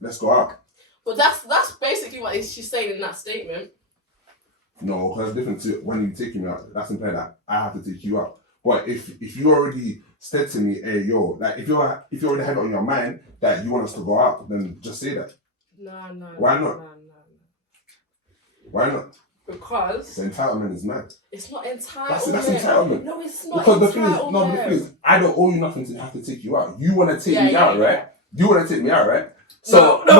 Let's go out. But that's basically what she's saying in that statement. No, because it's different to when you take me out. That's implying that I have to take you out. But if you already said to me, hey yo, like if you already had it on your mind that you want us to go out, then just say that. No. Why not? No. Why not? Because the entitlement is mad. It's not entitlement. That's entitlement. No, it's not. Because the thing is, I don't owe you nothing to have to take you out. You want to take me out, right? You want to take me out, right? So you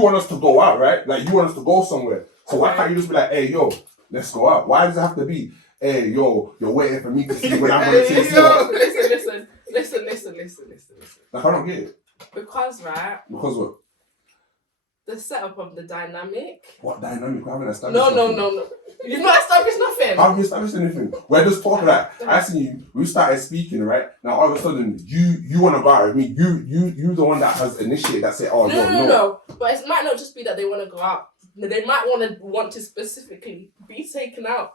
want us to go out, right? Like you want us to go somewhere. So why can't you just be like, hey yo, let's go out? Why does it have to be, hey yo, you're waiting for me to see when I'm gonna take you out? Listen. Like I don't get it. Because what? The setup of the dynamic. What dynamic? We haven't established. No. You've not established nothing. How have you established anything? We're just talking like I seen you. We started speaking, right? Now all of a sudden you want to go out with me. You the one that has initiated that. Say, oh no. But it might not just be that they want to go out. They might want to specifically be taken out.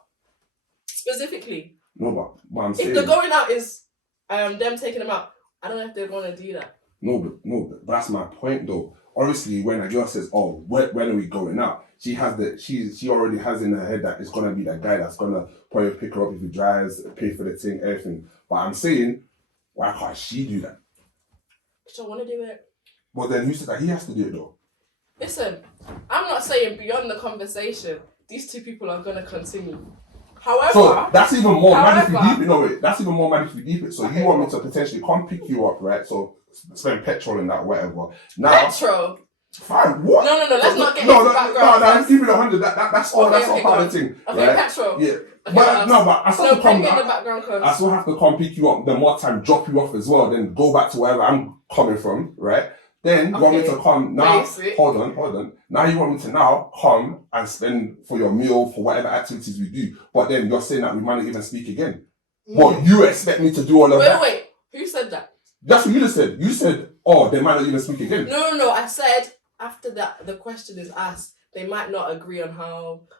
Specifically. No, but what I'm saying. If the going out is them taking them out, I don't know if they're gonna do that. No, but that's my point though. Obviously, when a girl says, "Oh, when are we going out?" She already has in her head that it's gonna be that guy that's gonna probably pick her up if he drives, pay for the thing, everything. But I'm saying, why can't she do that? Because I want to do it. Well, then you said that he has to do it though. Listen, I'm not saying beyond the conversation, these two people are gonna continue. However, so that's even more mad if you deep it. No, wait, that's even more mad if you deep it. So you want me to potentially come pick you up, right? So spend petrol and that, whatever. Now, petrol. Fine. What? No. Let's not get into background. No. Keep it 100. That's all. That's all part of the thing. Okay, right? petrol. Yeah. Okay, but I still have to come. I still have to come pick you up. Then more time, drop you off as well. Then go back to wherever I'm coming from. Right. Then you want me to come now. Basic. Hold on. Now you want me to now come and spend for your meal for whatever activities we do. But then you're saying that we might not even speak again. But you expect me to do all of that? Wait. Who said that? That's what you just said. You said, oh, they might not even speak again. No. I said after that the question is asked, they might not agree on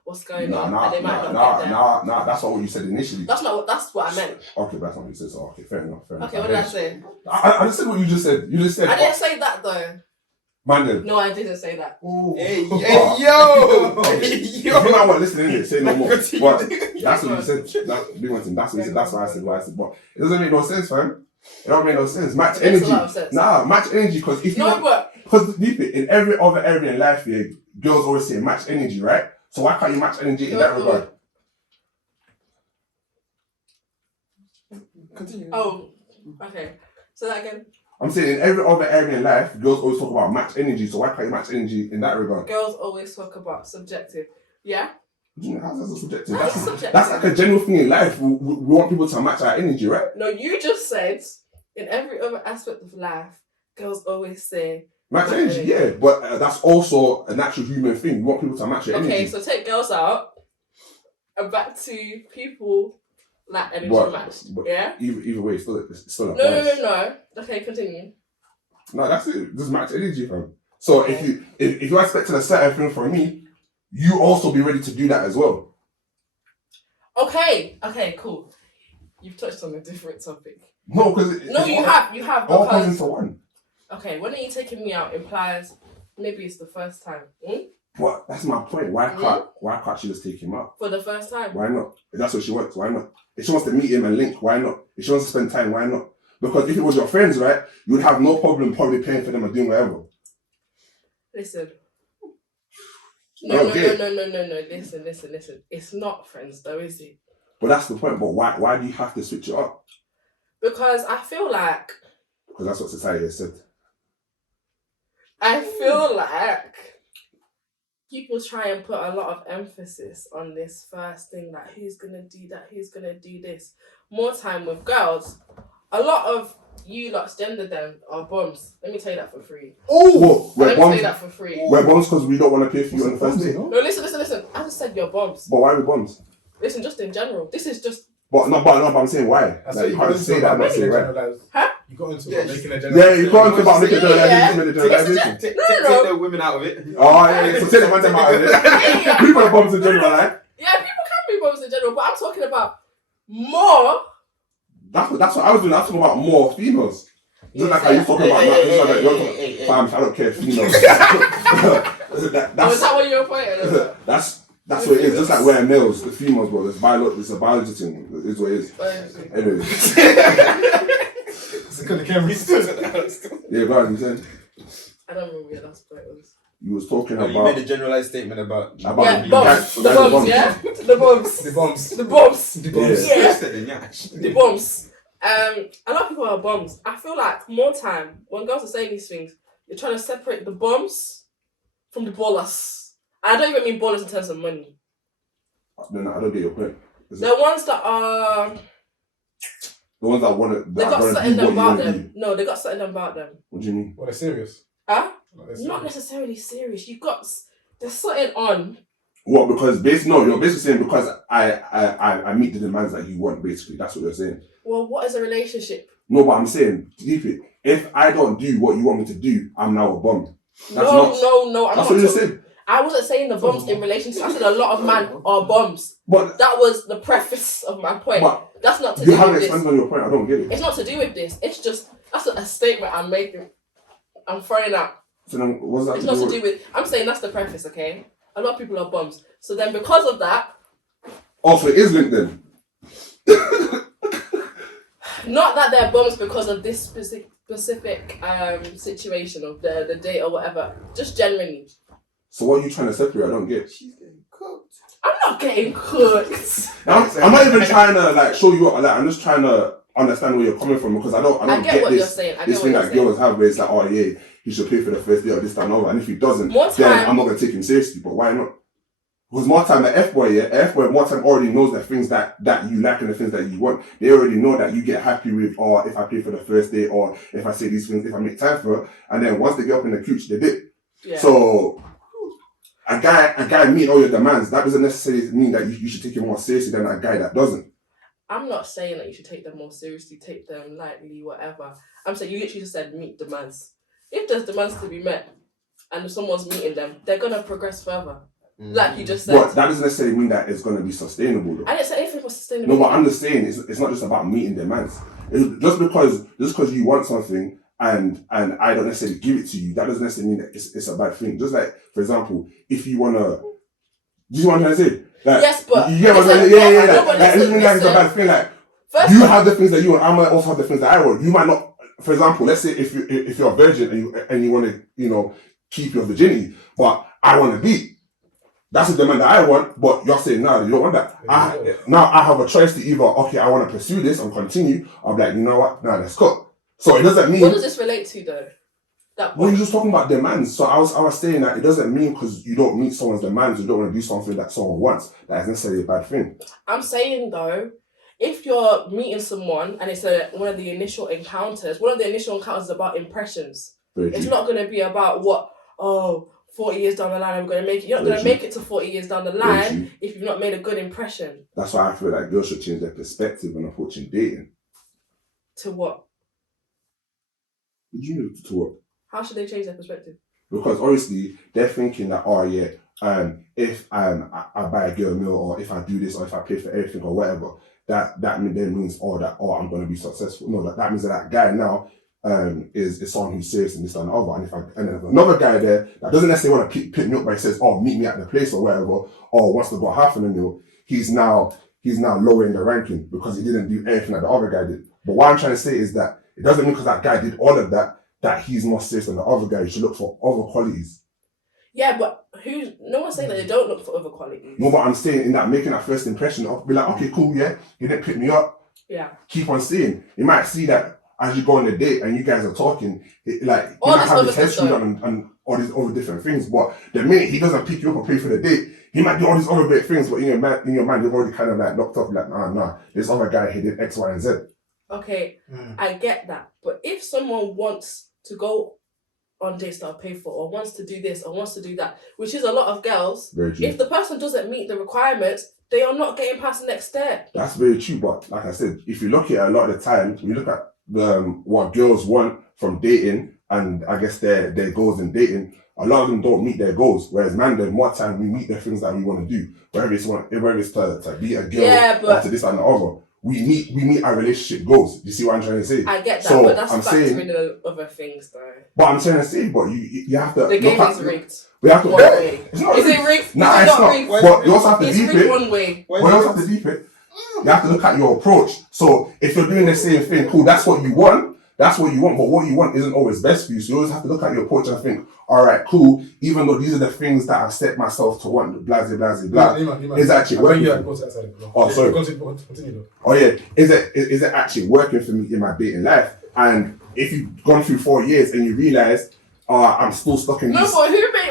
what's going on, and they might not get there. Nah. That's not what you said initially. That's what I meant. Okay, but that's not what you said. So okay, fair enough. Okay, what did I say? I just said what you just said. You just said. I didn't say that though. Man, then. No, I didn't say that. Ooh. Hey, yo! You might want to listen in it. Say no more. But that's what you said. That's what you said. That's why I said what I said. But it doesn't make no sense, fam. It don't make no sense. Match energy. Match energy. Because if you because deep it in every other area in life, yeah, girls always say match energy, right? So why can't you match energy in that regard? Continue. Oh, okay. So that again. I'm saying in every other area in life, girls always talk about match energy. So why can't you match energy in that regard? Girls always talk about subjective. Yeah. How's that subjective? That's like a general thing in life. We want people to match our energy, right? No, you just said in every other aspect of life, girls always say match energy. Yeah, but that's also a natural human thing. We want people to match your energy. Okay, so take girls out and back to people like energy matched. Yeah. Either way, it's still No. Okay, continue. No, that's it. Just match energy, fam. So if you're expecting a certain thing from me, you also be ready to do that as well. Okay, cool. You've touched on a different topic. No, because you have all comes into one. Okay, when are you taking me out implies maybe it's the first time. What? That's my point. Why can't she just take him out for the first time? Why not? If that's what she wants, why not? If she wants to meet him and link, why not? If she wants to spend time, why not? Because if it was your friends, right, you would have no problem probably paying for them or doing whatever. Listen. No. Listen. It's not friends though, is it? But that's the point. But why do you have to switch it up? Because I feel like... Because that's what society has said. I feel like people try and put a lot of emphasis on this first thing, like who's going to do that, who's going to do this. More time with girls. A lot of you lot's gender them are bombs. Let me tell you that for free. Oh! Let me tell you that for free. We're bombs because we don't want to pay for you on the first day. No, listen. I just said you're bombs. But why are we bombs? Listen, just in general. This is just... But I'm saying why. Like, you can't say that, not say right. Huh? You got into making a generalization. Yeah, you got into about making a generalization. Take the women out of it. Oh, yeah, so take the women out of it. People are bombs in general, right? Yeah, people can be bombs in general, but I'm talking about more That's what I was doing. I was talking about more females. Just like how you talking about fam, I don't care females. Was that what you were pointing? That's what it is. Just like we're males, the females, bro. It's a biology thing. It's what it is. Anyway. It's because the camera still. Yeah, go ahead. You said. I don't remember what last point was. You was talking about. You made a generalized statement about bombs. The bombs, yeah? The bombs. The bombs. The bombs. The bombs. Yeah. The bombs. A lot of people are bums. I feel like more time when girls are saying these things, you're trying to separate the bums from the ballers. I don't even mean ballers in terms of money. No, I don't get your point. The ones that are. The ones that want to. They got something about them. No, they got something about them. What do you mean? Well, they're serious. Huh? Not necessarily serious. There's something on. What? Because you're basically saying because I meet the demands that you want. Basically, that's what you're saying. Well, what is a relationship? No, but I'm saying keep it. If I don't do what you want me to do, I'm now a bum. No. That's what you said. I wasn't saying the bums in relationships. I said a lot of men are bums. But that was the preface of my point. That's not to do with this. You haven't expanded on your point. I don't get it. It's not to do with this. It's just that's a statement I'm making. I'm throwing out. So then, what's that? It's not to do with. I'm saying that's the preface, okay? A lot of people are bums. So then, because of that. Also, it is linked then. Not that they're bums because of this specific situation of the date or whatever. Just generally. So what are you trying to separate? I don't get. She's getting cooked. I'm not getting cooked. I'm not even trying to show you what. I'm just trying to understand where you're coming from because I don't get what this. You're saying. This thing that girls have where it's like, oh yeah, he should pay for the first day or this, that, and over. And if he doesn't, then I'm not gonna take him seriously. But why not? Because more time, the F-boy more time already knows the things that you like and the things that you want. They already know that you get happy with, or if I pay for the first day, or if I say these things, if I make time for it. And then once they get up in the cooch, they dip. Yeah. So, a guy meeting all your demands, that doesn't necessarily mean that you should take it more seriously than a guy that doesn't. I'm not saying that you should take them more seriously, take them lightly, whatever. I'm saying you literally just said meet demands. If there's demands to be met, and if someone's meeting them, they're going to progress further. Like you just said. But that doesn't necessarily mean that it's going to be sustainable though. I didn't say anything was sustainable. No, but I'm just saying it's not just about meeting demands. Just because you want something and I don't necessarily give it to you, that doesn't necessarily mean that it's a bad thing. Just like, for example, if you want to... Do you know what I'm trying to say? Like, yes, but... Yeah. It doesn't mean like it's a bad thing. Like, you have the things that you want, I might also have the things that I want. You might not... For example, let's say if you're a virgin and you want to, keep your virginity, but I want to beat. That's a demand that I want, but you're saying, no, you don't want that. Now I have a choice to either, okay, I want to pursue this and continue, or like, you know what, nah, let's go. So it doesn't mean... What does this relate to though? Well, you're just talking about demands. So I was saying that it doesn't mean because you don't meet someone's demands, you don't want to do something that someone wants, that is necessarily a bad thing. I'm saying though, if you're meeting someone and it's one of the initial encounters is about impressions. It's not going to be about 40 years down the line, I'm going to make it. You're not going to make it to 40 years down the line if you've not made a good impression. That's why I feel like girls should change their perspective when approaching dating. To what? What do you mean to what? How should they change their perspective? Because obviously they're thinking that, if I buy a girl a meal, or if I do this, or if I pay for everything or whatever, that then means I'm going to be successful. No, that means that guy now is someone who's serious and this and the other. And then another guy there that doesn't necessarily want to pick me up, but he says, meet me at the place or whatever, or wants to go half in the meal, he's now lower in the ranking because he didn't do anything that the other guy did. But what I'm trying to say is that it doesn't mean because that guy did all of that he's more serious than the other guy. You should look for other qualities. Yeah, but no one's saying that they don't look for other qualities. No, but I'm saying in that making that first impression, I'll be like, okay, cool, yeah, he didn't pick me up. Yeah. Keep on seeing. You might see that as you go on a date and you guys are talking, you might have this history and all these other different things. But the minute he doesn't pick you up or pay for the date, he might do all these other great things, but in your mind, you've already kind of like knocked off, like, nah, this other guy, he did X, Y, and Z. Okay, I get that. But if someone wants to go on dates that are paid for, or wants to do this, or wants to do that, which is a lot of girls, if the person doesn't meet the requirements, they are not getting past the next step. That's very true, but like I said, if you look at it a lot of the time, we look at what girls want from dating, and I guess their goals in dating, a lot of them don't meet their goals. Whereas man, then more time we meet the things that we want to do, whether it's to be a girl or to this and the other. we meet our relationship goals. You see what I'm trying to say? I get that, So but that's I'm factoring in other things, though. But I'm trying to say, but you have to. The game is rigged. We have to. One way. It's not Is rigged. it rigged? Nah, is it it's not. rigged? But you also have to It's deep rigged it. one way. But you also have to deep it. You have to look at your approach. So if you're doing the same thing, cool, that's what you want. That's what you want. But what you want isn't always best for you. So you always have to look at your approach and think, all right, cool. Even though these are the things that I've set myself to want, blah, blah, blah, blah. Is actually working. Oh, sorry. Continue though. Oh yeah. Is it actually working for me in my dating life? And if you've gone through 4 years and you realise, I'm still stuck in No, this. but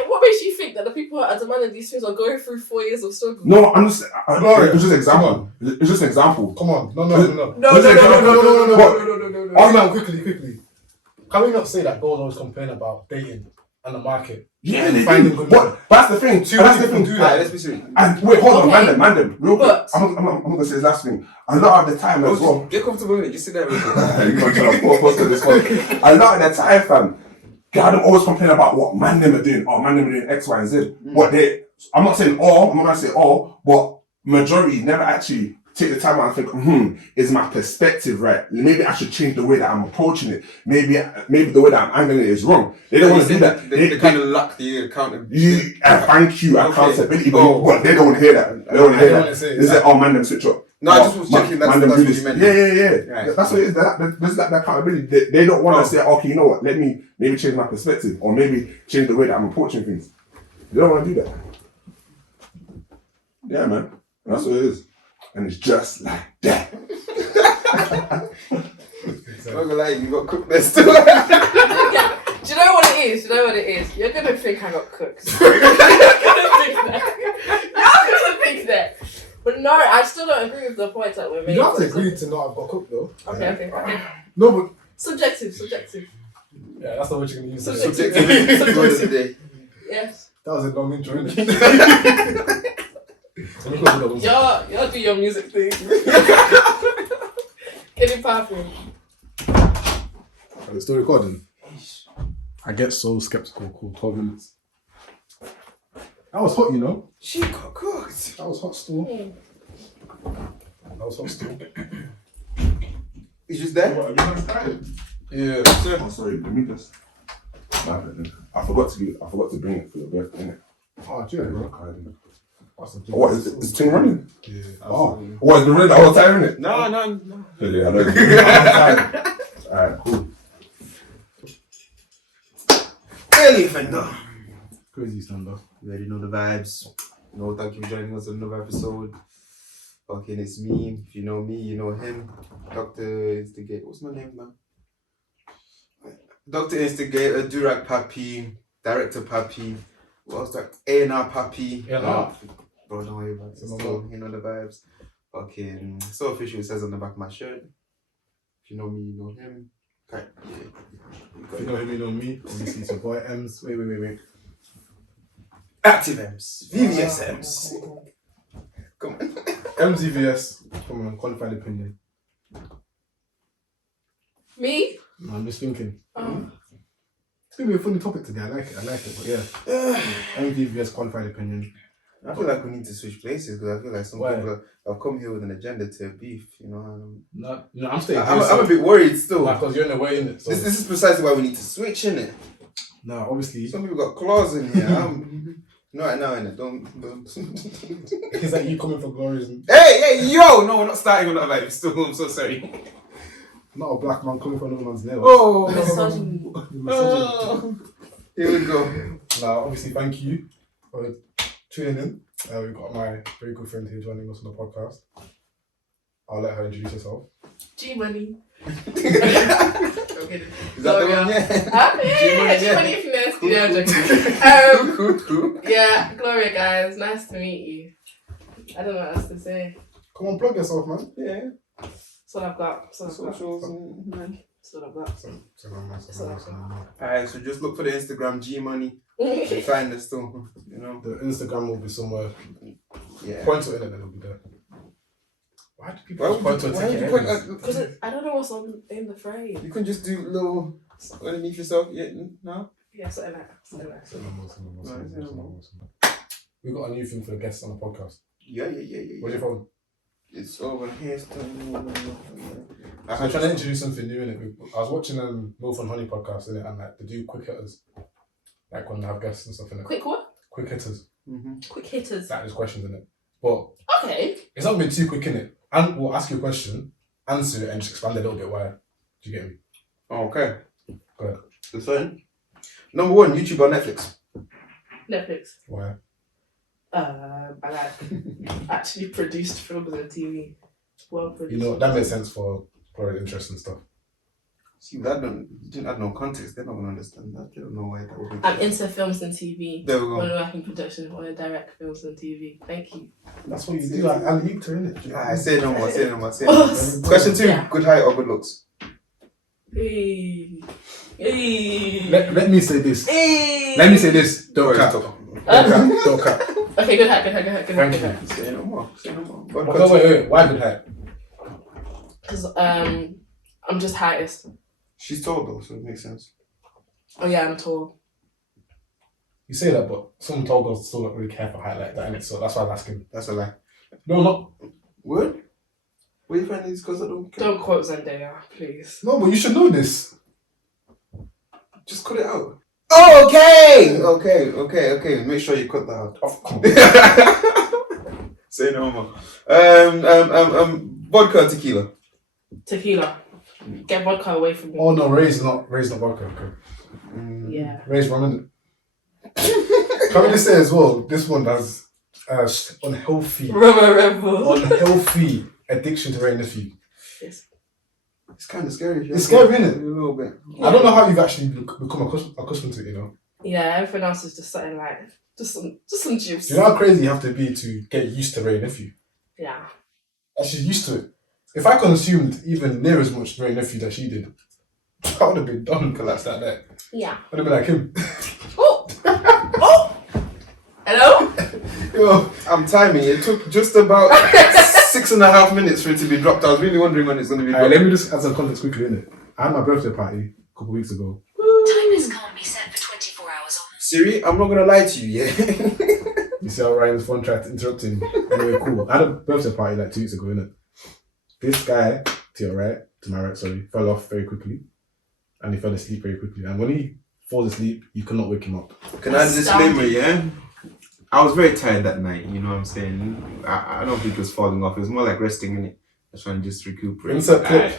what makes you think that the people that are demanding these things are going through 4 years of struggle? No, I'm just. It's just an example. It's just an example. Come on, no. Oh, man, quickly. Can we not say that girls always complain about dating and the market? Yeah, and they finding do. good But men? that's the thing. That's the thing. Do Alright, that. let's be serious. And wait, hold on, Okay. Mandem. Real quick. But- I'm not gonna say this last thing. A lot of the time as well. Get comfortable with it. Just sit there. You can't tell this one. A lot of the time, fam. God, I'm always complaining about what man them are doing. Man them are doing X, Y, and Z. But I'm not saying all. I'm not gonna say all. But majority never actually take the time out and think, is my perspective right? Maybe I should change the way that I'm approaching it. Maybe the way that I'm angling it is wrong. They don't want to do that. They kind of lack the accountability. Thank you, accountability. Oh. But they don't want to hear that. They don't want to hear that. They say, man them switch up. No, I just was checking. That's them what do you this. meant. Yeah. Right. That's what it is. There's that accountability. They don't want to say, okay, you know what? Let me maybe change my perspective, or maybe change the way that I'm approaching things. They don't want to do that. Yeah, man. That's what it is, and it's just like that. I'm not gonna lie, you got cooked there still. Do you know what it is? You're gonna think I got cooked. You're gonna think that. But no, I still don't agree with the points that we're making. You don't have to agree to not have got cooked though. Okay. No, but Subjective. yeah, that's not what you're gonna use. Subjective. Today. Yes. That was a long intro, innit? Y'all do your music thing. Get it popping. Are we still recording? I get so skeptical. Cool, 12 minutes. That was hot, you know. She got cooked. That was hot still. That was hot still. He's just there. Yeah. Oh, sorry. Let me just. I forgot to bring it for your birthday, innit? Oh, yeah, bro. What is it? Is Ting running? Yeah. Oh, what has been running the whole time, innit? No. Yeah, I know. Alright, cool. Early offender. Crazy stand-up. You already know the vibes. No, thank you for joining us on another episode. Fucking it's me. If you know me, you know him. Dr. Instigator. What's my name, man? Dr. Instigator, Durag Papi, Director Papi. What else? That A&R Papi. A&R. Bro, don't worry about it. Still, you know the vibes. Fucking so official. It says on the back of my shirt. If you know me, you know him. Okay. Yeah. If you know him, you know me. Obviously, it's your boy Ems. Wait. Active M's. VVS M's. Come on. MZVS from a qualified opinion. Me? No, I'm just thinking. It's gonna be a funny topic today. I like it. But yeah. MVVS qualified opinion. I feel like we need to switch places because I feel like some Why? people have come here with an agenda to beef. You know. No, I'm staying. I'm a bit worried still. because you're in the way, innit? So. This is precisely why we need to switch, innit? No, obviously. Some people got claws in here. Not right now, innit? Don't. Is that you coming for glories? Hey, yo! No, we're not starting on that vibe. Still, I'm so sorry. Not a black man coming for another man's nails. Oh, Misogyny. Here we go. Now, obviously, thank you for tuning in. We've got my very good friend here joining us on the podcast. I'll let her introduce herself. G-Money. Okay. Is that the one? Yeah, G-Money if you're nasty. Cool. Yeah, Gloria, guys. Nice to meet you. I don't know what else to say. Come on, plug yourself, man. Yeah. That's what I've got. Socials. That's what I've got. Alright, so just look for the Instagram G Money. You'll find us still. You know. The Instagram will be somewhere. Yeah. Point to it and then it'll be there. Why do people Why just point to a would you ticket? point anyways? Because I don't know what's on in the frame. You can just do little underneath yourself. Yeah, no. Yeah, something like that. We got a new thing for the guests on the podcast. Yeah. Where's your phone? It's over here. I'm trying to introduce something new in it. I was watching Milk and Honey podcast in it, and like they do quick hitters, like when they have guests and stuff in it. Quick what? Quick hitters. Mm-hmm. Quick hitters. Like there's questions in it, but Okay. it's not been too quick in it. And we'll ask you a question, answer it, and just expand a little bit why. Do you get me? Okay. Go ahead. The phone. Number 1, YouTube or Netflix? Netflix. Why? I like actually produced films and TV. Well produced. You know that makes sense for interesting stuff. See, that didn't add no context. They're not gonna understand that. They don't know why that would be. I'm into films and TV. There we go. When I work in production, I want to direct films and TV. Thank you. That's what you do. Like, and you turn it. I say no more. Say no more. Say no more. Question 2: Yeah. Good height or good looks? Hey. Hey. Let me say this. Hey. Let me say this. Don't Sorry, cap. stop. Don't cap. Don't cap. Okay, good hat. Thank you. Say no more. Say no more. Wait. Why good height? Because I'm just highest. She's tall though, so it makes sense. Oh yeah, I'm tall. You say that, but some tall girls still don't really care for height like that, innit? So that's why I'm asking. That's a lie. No, not. What? Where you find these? Because I don't care. Don't quote Zendaya, please. No, but you should know this. Just cut it out. Oh, okay. Make sure you cut that out. Oh, come on. Say no more. Vodka or tequila? Tequila. Get vodka away from me. Oh no, Ray's not vodka. Okay. Yeah. Ray's rum, innit? Can we just say as well, this one has unhealthy addiction to Ray Nephew. Yes. It's kind of scary. It's scary, innit? A little bit. I don't know how you've actually become accustomed to it, you know? Yeah, everything else is just something like just some juice. Do you know how crazy you have to be to get used to Ray Nephew? Yeah. And she's used to it. If I consumed even near as much Ray Nephew that she did, I would have been done collapsed that day. Yeah. I'd have been like him. Oh! Oh! Hello? Yo, I'm timing. It took just about 6.5 minutes for it to be dropped. I was really wondering when it's going to be dropped. let me just add some context quickly, innit? I had my birthday party a couple of weeks ago. Timers can't be set for 24 hours on. Siri, I'm not going to lie to you, yeah? You see how Ryan's phone tried to interrupt him? Anyway, cool. I had a birthday party like 2 weeks ago, innit? This guy, to my right, fell off very quickly. And he fell asleep very quickly. And when he falls asleep, you cannot wake him up. Can I add a disclaimer, yeah? I was very tired that night, you know what I'm saying? I don't think it was falling off. It was more like resting in it. I was trying to just recuperate. Insert clip.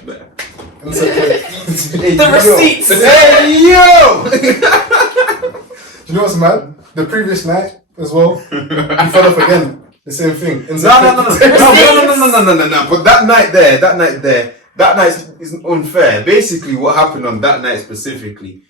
Insert clip. Hey, The receipts. Hey, yo! Do you know what's mad? The previous night as well, he fell off again. The same thing. No. But that night is unfair. Basically, what happened on that night specifically,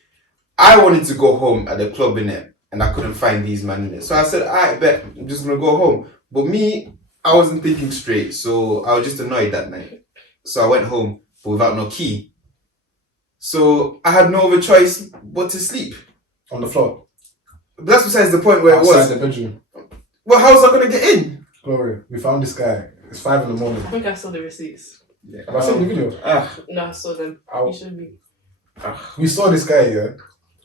I wanted to go home at the club in it, and I couldn't find these men in it. So I said, I bet I'm just gonna go home. But me, I wasn't thinking straight, so I was just annoyed that night. So I went home, but without no key. So I had no other choice but to sleep On the floor. But that's besides the point where Outside it was. the bedroom. Well, how was I gonna get in? Glory, we found this guy. It's 5 in the morning. I think I saw the receipts. Yeah. Have I seen the video? No, I saw them. Ow. You showed me. We saw this guy, yeah.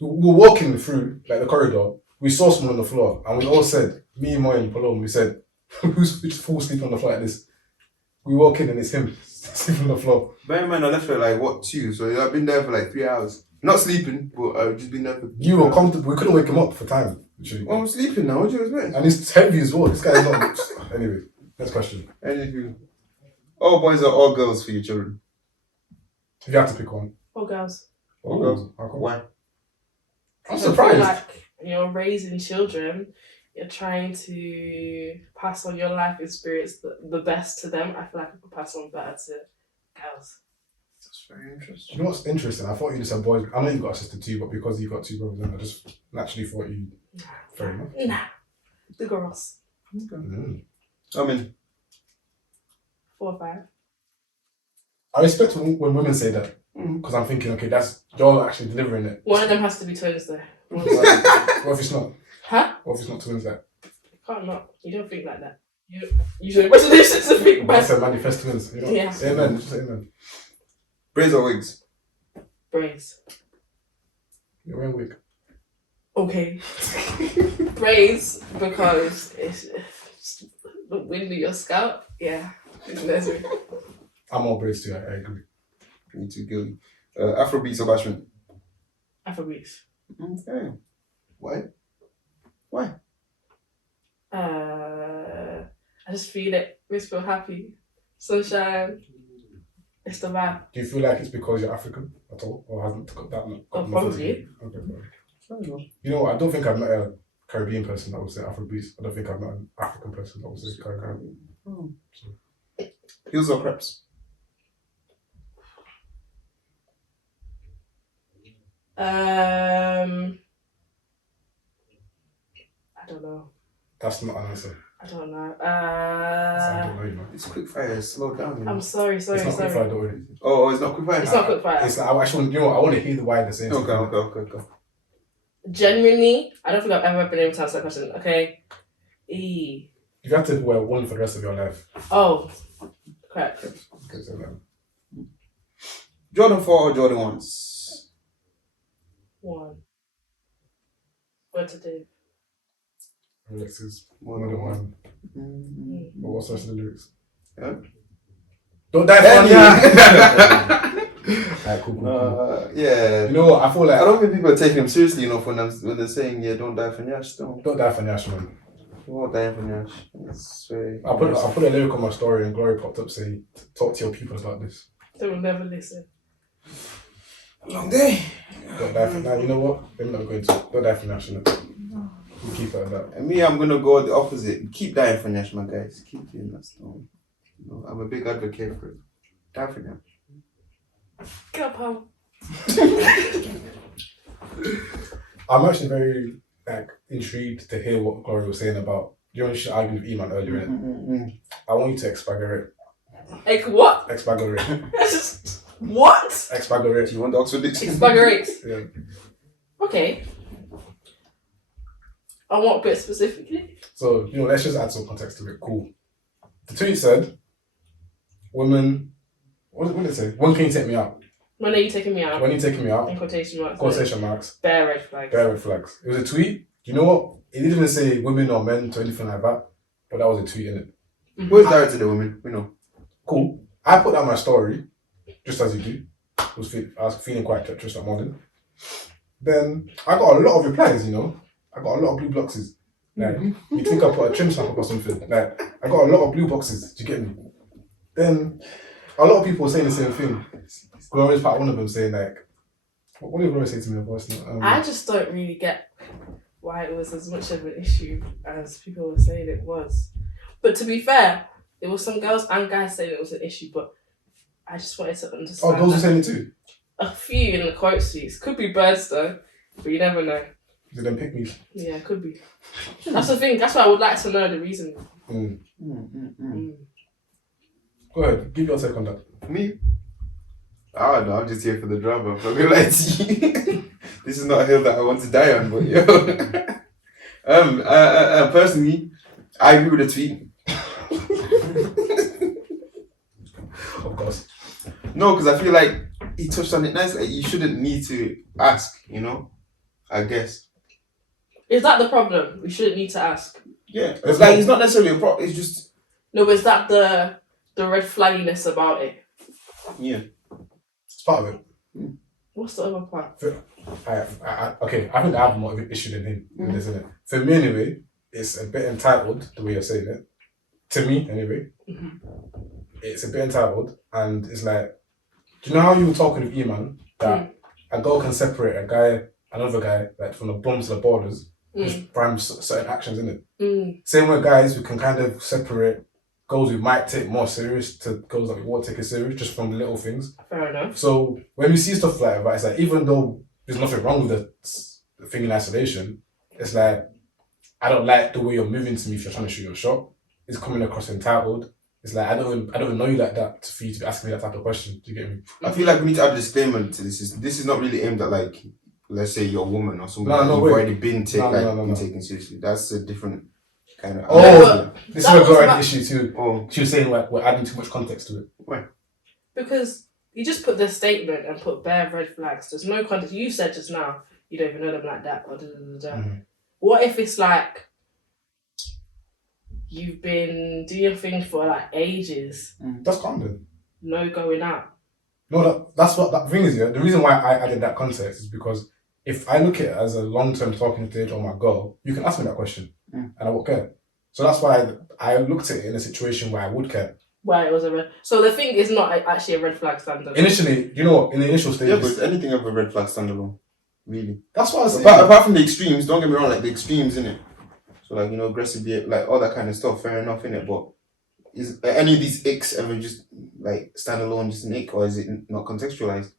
We were walking through like the corridor. We saw someone on the floor, and we all said, me, Moy, and Paloma, we said, which fool sleeping on the floor like this? We walk in and it's him sleeping on the floor. Bear in mind, I left at like 2, so I've been there for like 3 hours. Not sleeping, but I've just been there for. You were comfortable. We couldn't wake him up for time. Literally. Well, I'm sleeping now. What do you expect? And it's heavy as well. This guy's not. Anyway, next question. Anywho, all boys or all girls for your children? If you have to pick one. Oh, girls. All girls. How come? Why? I'm I feel surprised. like you're raising children. You're trying to pass on your life experience, the best to them. I feel like I could pass on better to girls. That's very interesting. You know what's interesting? I thought you just said boys. I know you've got a sister too, but because you've got 2 brothers, then I just naturally thought you. Fair enough. Nah. The girls. Mm. I mean, 4 or 5. I respect when women say that because I'm thinking, okay, that's you're actually delivering it. One of them has to be twins though. What if it's not? Huh? What if it's not twins? That Can't not. You don't think like that. You should imagination to think that's back. a manifest twins. You know? Yeah. Amen. Just amen. braids or wigs? Braids. You're wearing wig. Okay. Braids because it's the wind in your scalp. Yeah. I'm more braids too, I agree. Me too, guilty. Afrobeats or bashment? Afrobeats. Okay. Why? Why? I just feel it. Makes me feel happy. Sunshine. It's the vibe. Do you feel like it's because you're African at all? Or hasn't got that much? Oh, probably. Okay. You know what? I don't think I've met a Caribbean person that would say Afrobeats. I don't think I've met an African person that would say Caribbean. Heels or crepes? I don't know. That's not an answer. I don't know. I don't know, you know. It's quick fire. Slow down. You know? I'm sorry. It's not quick fire, don't worry. Oh, it's not quick fire. It's not quick fire. It's like, I actually, you know what? I want to hear the why they're saying something. Okay. Genuinely, I don't think I've ever been able to answer that question. Okay. If you have to wear one for the rest of your life. Oh, correct. Okay, so Jordan 4 or Jordan 1s? 1. What to do? Alexis, One one. on one. But what's the rest of the lyrics? Yeah. Don't die for me! Alright, cool. Yeah. You know what? I feel like I don't think people are taking him seriously enough when they're saying, yeah, don't die for Nyash. Don't die for Nash, man. won't die for Nyash. It's very... I put a lyric on my story and Glory popped up saying, talk to your people about this. They will never listen. Long day. Don't die for Nash. You know what? Let me not go into it. Don't die for Nash, innit? We'll keep it at that. And me, I'm gonna go the opposite. Keep dying for Nyash, my guys. Keep doing that stuff. You know, I'm a big advocate for it. Die for Nyash. Get up, home. I'm actually very intrigued to hear what Glory was saying about. You know, she argued with Iman earlier. I want you to expagorate. What? Expagorate. What? Expagorate. Do you want the Oxford Dictionary? Expagorate. Yeah. Okay. I want a bit specifically. So, you know, let's just add some context to it. Cool. The tweet said, women, what did it say? When can you take me out? When are you taking me out? When are you taking me out? In quotation marks. Quotation marks. Bare red flags. Bare red flags. It was a tweet. You know what? It didn't even say women or men or anything like that. But that was a tweet, innit? Mm-hmm. Who's directed the women? We know. Cool. I put that on my story, just as you do. I was feeling quite treacherous that morning. Then I got a lot of replies, you know. I got a lot of blue boxes. Like, you think I put a trim snap up or something? Like, I got a lot of blue boxes. Do you get me? Then a lot of people were saying the same thing. Gloria's part one of them saying like, what did Gloria say to me in voice note? I just don't really get why it was as much of an issue as people were saying it was. But to be fair, there were some girls and guys saying it was an issue, but I just wanted to understand. Oh, girls were saying it too? A few in the quote streets. Could be birds though, but you never know. Did them pick me? Yeah, could be. That's the thing. That's why I would like to know the reason. Go ahead. Give your take on that. Me? I don't know. I'm just here for the drama. I'm not gonna lie to you. This is not a hill that I want to die on, but yo. Personally, I agree with the tweet. Of course. No, because I feel like he touched on it nicely. Like, you shouldn't need to ask, you know? I guess. Is that the problem? We shouldn't need to ask. Yeah. It's like, it's not necessarily a problem. It's just... No, but is that the red flagginess about it? Yeah. It's part of it. What's the other part? Okay, I think I have more of an issue than him in this, isn't it? For me, anyway, it's a bit entitled, the way you're saying it. To me, anyway. It's a bit entitled, and it's like, do you know how you were talking with Iman that a girl can separate another guy, like from the bums to the borders, just prime certain actions, isn't it? Same with guys, we can kind of separate girls we might take more serious to girls that we won't take as serious, just from the little things. Fair enough. So when we see stuff like that, it's like, even though there's nothing wrong with the thing in isolation, it's like, I don't like the way you're moving to me if you're trying to shoot your shot. It's coming across entitled. It's like, I don't even know you like that for you to be asking me that type of question. Do you get me? I feel like we need to add a disclaimer to this. This is not really aimed at, like, let's say you're a woman or something you've already been taken seriously. That's a different kind of... Oh, this is a girl issue too. Oh. She was saying like, we're adding too much context to it. Why? Because you just put the statement and put bare red flags. There's no context. You said just now, you don't even know them like that. Or da, da, da, da. What if it's like, you've been doing your thing for like ages. That's calm then. No going out. No, that's what that thing is. Yeah, the reason why I added that context is because if I look at it as a long-term talking stage on my girl, you can ask me that question, and I won't care. So that's why I looked at it in a situation where I would care. Why it was a red. So the thing is not actually a red flag standard. Initially, you know, in the initial stages. Yeah, but is anything of a red flag standalone? Really? That's what I was saying. Apart from the extremes, don't get me wrong, like the extremes, innit? So like, you know, aggressive behavior, like all that kind of stuff, fair enough, innit? But is any of these icks ever just like standalone, just an ick, or is it not contextualized?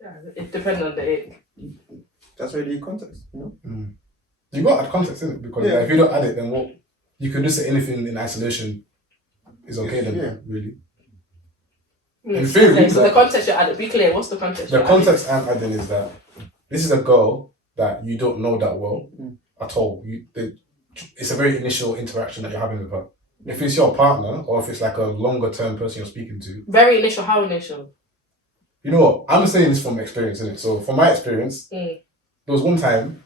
Yeah, it depends on the ick. That's really context, you know? You got to add context in it because if you don't add it, then what? You can just say anything in isolation is okay then, really. In theory, okay, so the context you're adding, be clear, what's the context? The context I'm adding is that this is a girl that you don't know that well at all. It's a very initial interaction that you're having with her. If it's your partner or if it's like a longer term person you're speaking to. Very initial, how initial? You know what? I'm saying this from experience, innit? So from my experience, there was one time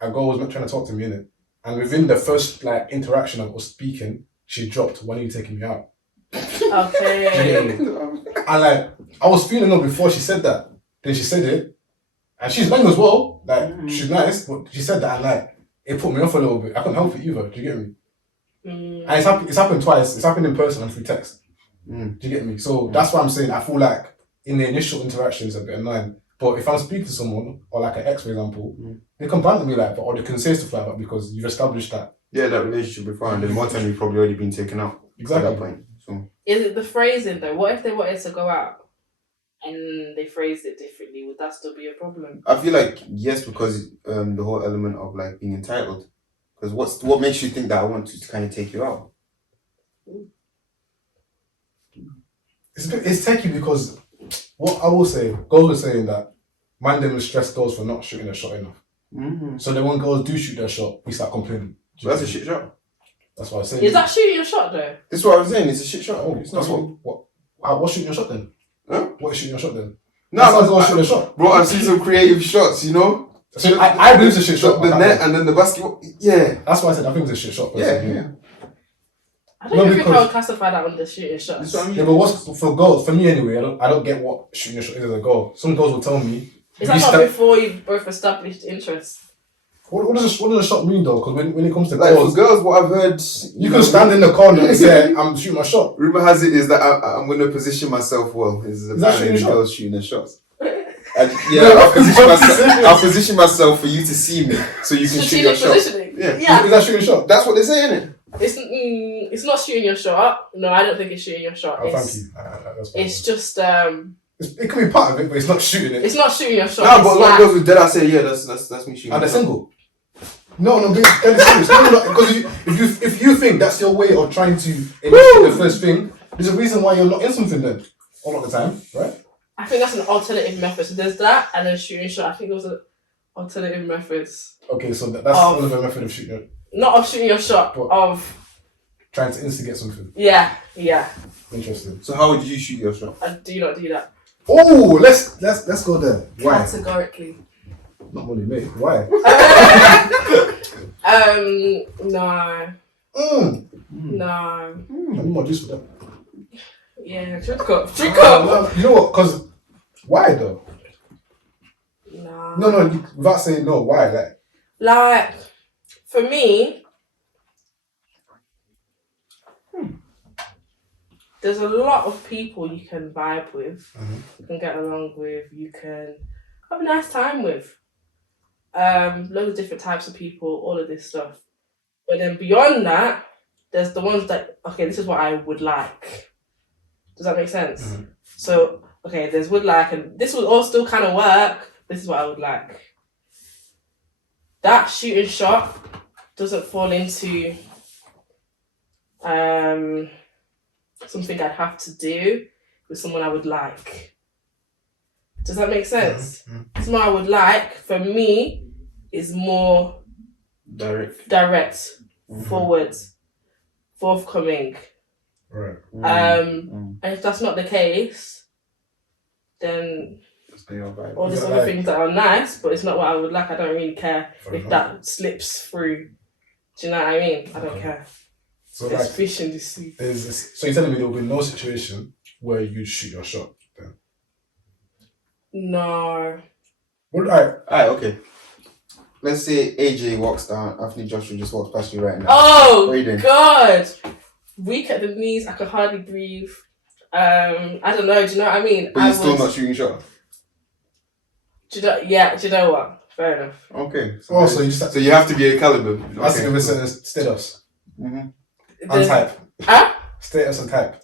a girl was trying to talk to me, innit? And within the first like interaction of us speaking, she dropped, "When are you taking me out?" Okay. And like I was feeling her before she said that. Then she said it. And she's young as well. Like she's nice, but she said that and like it put me off a little bit. I couldn't help it either. Do you get me? And it's happened twice. It's happened in person and through text. Do you get me? So that's why I'm saying I feel like in the initial interaction it's a bit annoying. But if I'm speaking to someone, or like an ex for example, they can banter me like that, or they can say stuff like that because you've established that. Yeah, that relationship before, and then more time you've probably already been taken out. Exactly. At that point. So is it the phrasing though? What if they wanted to go out and they phrased it differently? Would that still be a problem? I feel like yes, because the whole element of like being entitled. Because what makes you think that I want to kind of take you out? It's tricky because what I will say, girls were saying that man them will stress girls for not shooting their shot enough. So then when girls do shoot their shot, we start complaining. So that's a shit shot. That's what I was saying. Is that shooting your shot though? This is what I was saying. It's a shit shot. Oh, It's that's not what's shooting your shot then? Huh? What is shooting your shot then? No, That's how girls shoot their shot. bro. I've seen some creative shots. You know. So I believe it's a shit shot. The net and then the basketball. Yeah. That's why I said I think it's a shit shot. Yeah. I don't even think I would classify that under shooting shots. Yeah, but what's for girls? For me anyway, I don't get what shooting your shot is as a girl. Some girls will tell me. Is that not before you both established interest? What does a shot mean though? Because when it comes to Like girls, for girls, what I've heard, you can stand in the corner and say, "I'm shooting my shot." Rumor has it is that I'm going to position myself well. Is that shooting a shot? Girls shooting their shots. And, I'll position myself for you to see me, so you can shoot your shot. Yeah. Is that shooting a shot? That's what they're saying, isn't it? It's not shooting your shot. No, I don't think it's shooting your shot. Oh, thank you. It's just it can be part of it, but it's not shooting it. It's not shooting your shot. No, but a lot of girls with dead, I say, yeah, that's me shooting. And they're single. No, be serious. No, because if you think that's your way of trying to initiate the first thing, there's a reason why you're not in something then. All of the time, right? I think that's an alternative method. So there's that, and then shooting shot. I think those are alternative methods. Okay, so that's another method of shooting. Not of shooting your shot, but of trying to instigate something. Yeah. Interesting. So how would you shoot your shot? I do not do that. Oh, let's go there. Why? Categorically. Not really, mate. Why? No. No. I need more juice for that. Yeah, drink up. You know what? Because why though? No. No. Without saying no, why? Like for me, there's a lot of people you can vibe with, you can get along with, you can have a nice time with. Loads of different types of people, all of this stuff. But then beyond that, there's the ones that, okay, this is what I would like. Does that make sense? So, okay, there's would like, and this would all still kind of work. This is what I would like. That shooting shot doesn't fall into something I'd have to do with someone I would like. Does that make sense? Someone I would like, for me, is more direct, forward, forthcoming. Right. And if that's not the case, then all these other things that are nice, but it's not what I would like. I don't really care if that slips through. Do you know what I mean? I don't care. So There's like, fish in the sea. so you're telling me there will be no situation where you shoot your shot then? No. What? Alright. Okay. Let's say AJ walks down, Anthony Joshua just walks past you right now. Oh, What are you doing? God. Weak at the knees, I could hardly breathe. I don't know, do you know what I mean? But you're still not shooting shot. Do you know what? Fair enough. Okay. So you just so you have to be a caliber. That's to give us a status. Mm-hmm. And type. Huh? Status and type.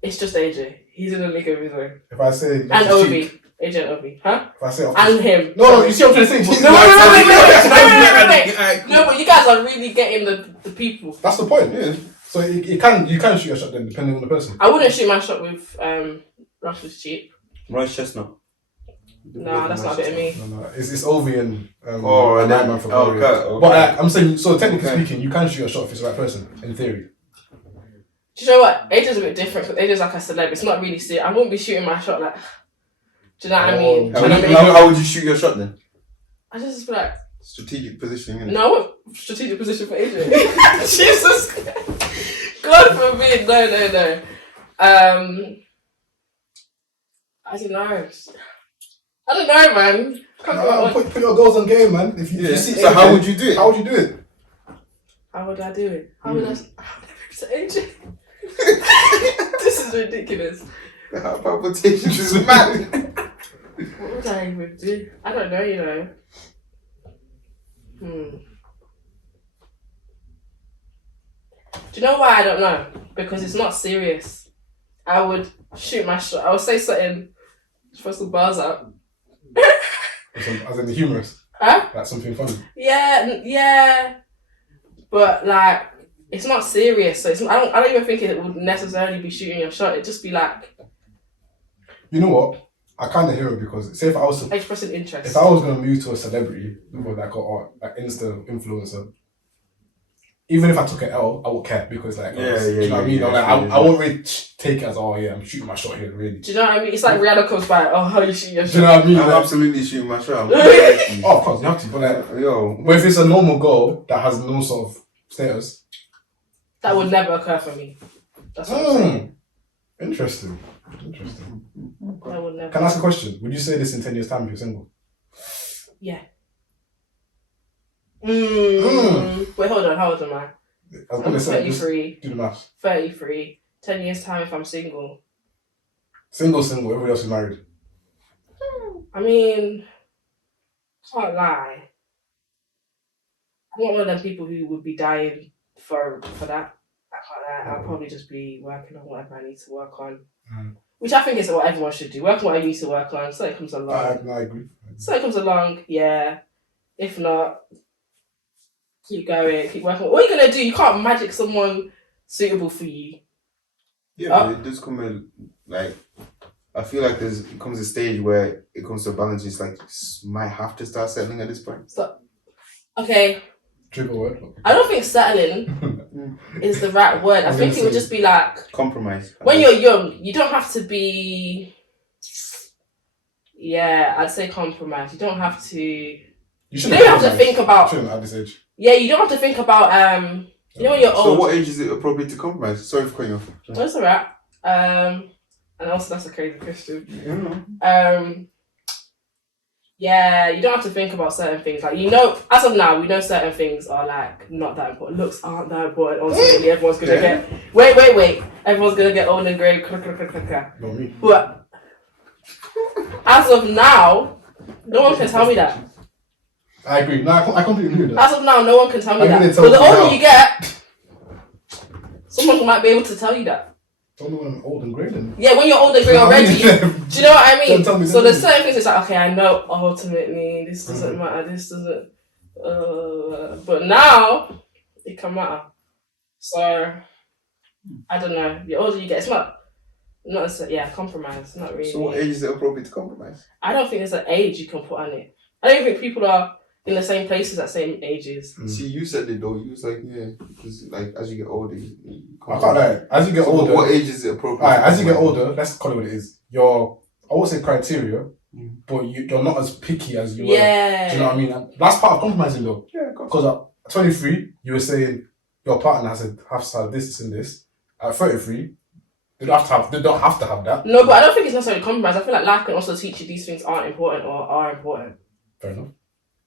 It's just AJ. He's in a league of his own. If I say... And Obi. AJ and Obi. Huh? If I say... And him. No, you see what I'm trying to say? No, wait. No, but you guys are really getting the people. That's the point, yeah. So you can shoot your shot then, depending on the person. I wouldn't shoot my shot with Russell's cheap. Rice Chestnut. No, that's not a bit of me. No. It's Ovi and and Nightman from Glory. Okay. But I'm saying, so technically speaking, you can shoot a shot if it's the right person, in theory. Do you know what? AJ's a bit different because AJ's like a celeb. It's not really serious. I wouldn't be shooting my shot like. Do you know what I mean? How would you shoot your shot then? I just feel like. Strategic positioning, innit? No, I want strategic position for AJ. Jesus. God forbid. No. I don't know, man. Put your goals on game, man. If you see so AJ, how would you do it? How would you do it? How would I do it? How would I to AJ? This is ridiculous. The heart palpitations is mad. What would I even do? I don't know, you know. Do you know why I don't know? Because it's not serious. I would shoot my shot. I would say something, throw some bars out. As in the humorous? Huh? Like something funny? Yeah. But like, it's not serious. So I don't even think it would necessarily be shooting your shot. It'd just be like. You know what? I kind of hear it because say if I was expressing interest. If I was gonna move to a celebrity, or like Insta influencer, even if I took an L, I would care because like, do you know what I mean? I won't really take it as I'm shooting my shot here, really. Do you know what I mean? It's like Rihanna comes by, how you shoot your shot. Do you know what I mean? I'm absolutely shooting my shot. Oh, of course, you have to. But but if it's a normal girl that has no sort of status, that would never occur for me. That's what I'm saying. Interesting. That would never. Can I ask a question? Would you say this in 10 years' time if you're single? Yeah. Wait, hold on. How old am I? I'm 33. Do the maths. 33. 10 years' time if I'm single. Single. Everybody else is married. I mean, can't lie. I'm not one of them people who would be dying for that. I can't lie. I'll probably just be working on whatever I need to work on. Which I think is what everyone should do. Work on what you need to work on. So it comes along. I agree. So it comes along, yeah. If not, keep going, keep working. What are you going to do? You can't magic someone suitable for you. Yeah, but it does come in, like, I feel like it comes a stage where it comes to a balance. It's like, you might have to start settling at this point. So, okay. Trigger word. I don't think settling is the right word. I think it would just be like... Compromise. When you're young, you don't have to be... Yeah, I'd say compromise. You don't have to... You don't have to think about... Shouldn't at this age. Yeah, you don't have to think about... You know when you're old... So what age is it appropriate to compromise? Sorry for cutting you off. That's alright. And also that's a crazy question. Yeah, you don't have to think about certain things. Like, as of now, we know certain things are like not that important. Looks aren't that important. Ultimately, everyone's gonna get wait. Everyone's gonna get old and grey. Not me. But as of now, no one can tell me that. I agree. No, I completely agree with that. As of now, no one can tell me that. But the older you get, someone might be able to tell you that. Don't know when I'm old and grey then. Yeah, when you're old and grey already. Do you know what I mean? So there's certain things it's like, okay, I know ultimately this doesn't matter, this doesn't... but now, it can matter. So, I don't know. The older you get, it's not compromise. Not really. So what age is it appropriate to compromise? I don't think there's an age you can put on it. I don't think people are in the same places at same ages. See, you said it though. You was like, because like as you get older, I can't lie. As you get older, what age is it appropriate? As you get older, let's call it what it is. I won't say criteria, but you're not as picky as you were. Yeah. Do you know what I mean? That's part of compromising though. Yeah, of course. Because at 23, you were saying your partner has to have this and this. At 33, they don't have to have that. No, but I don't think it's necessarily compromise. I feel like life can also teach you these things aren't important or are important. Fair enough.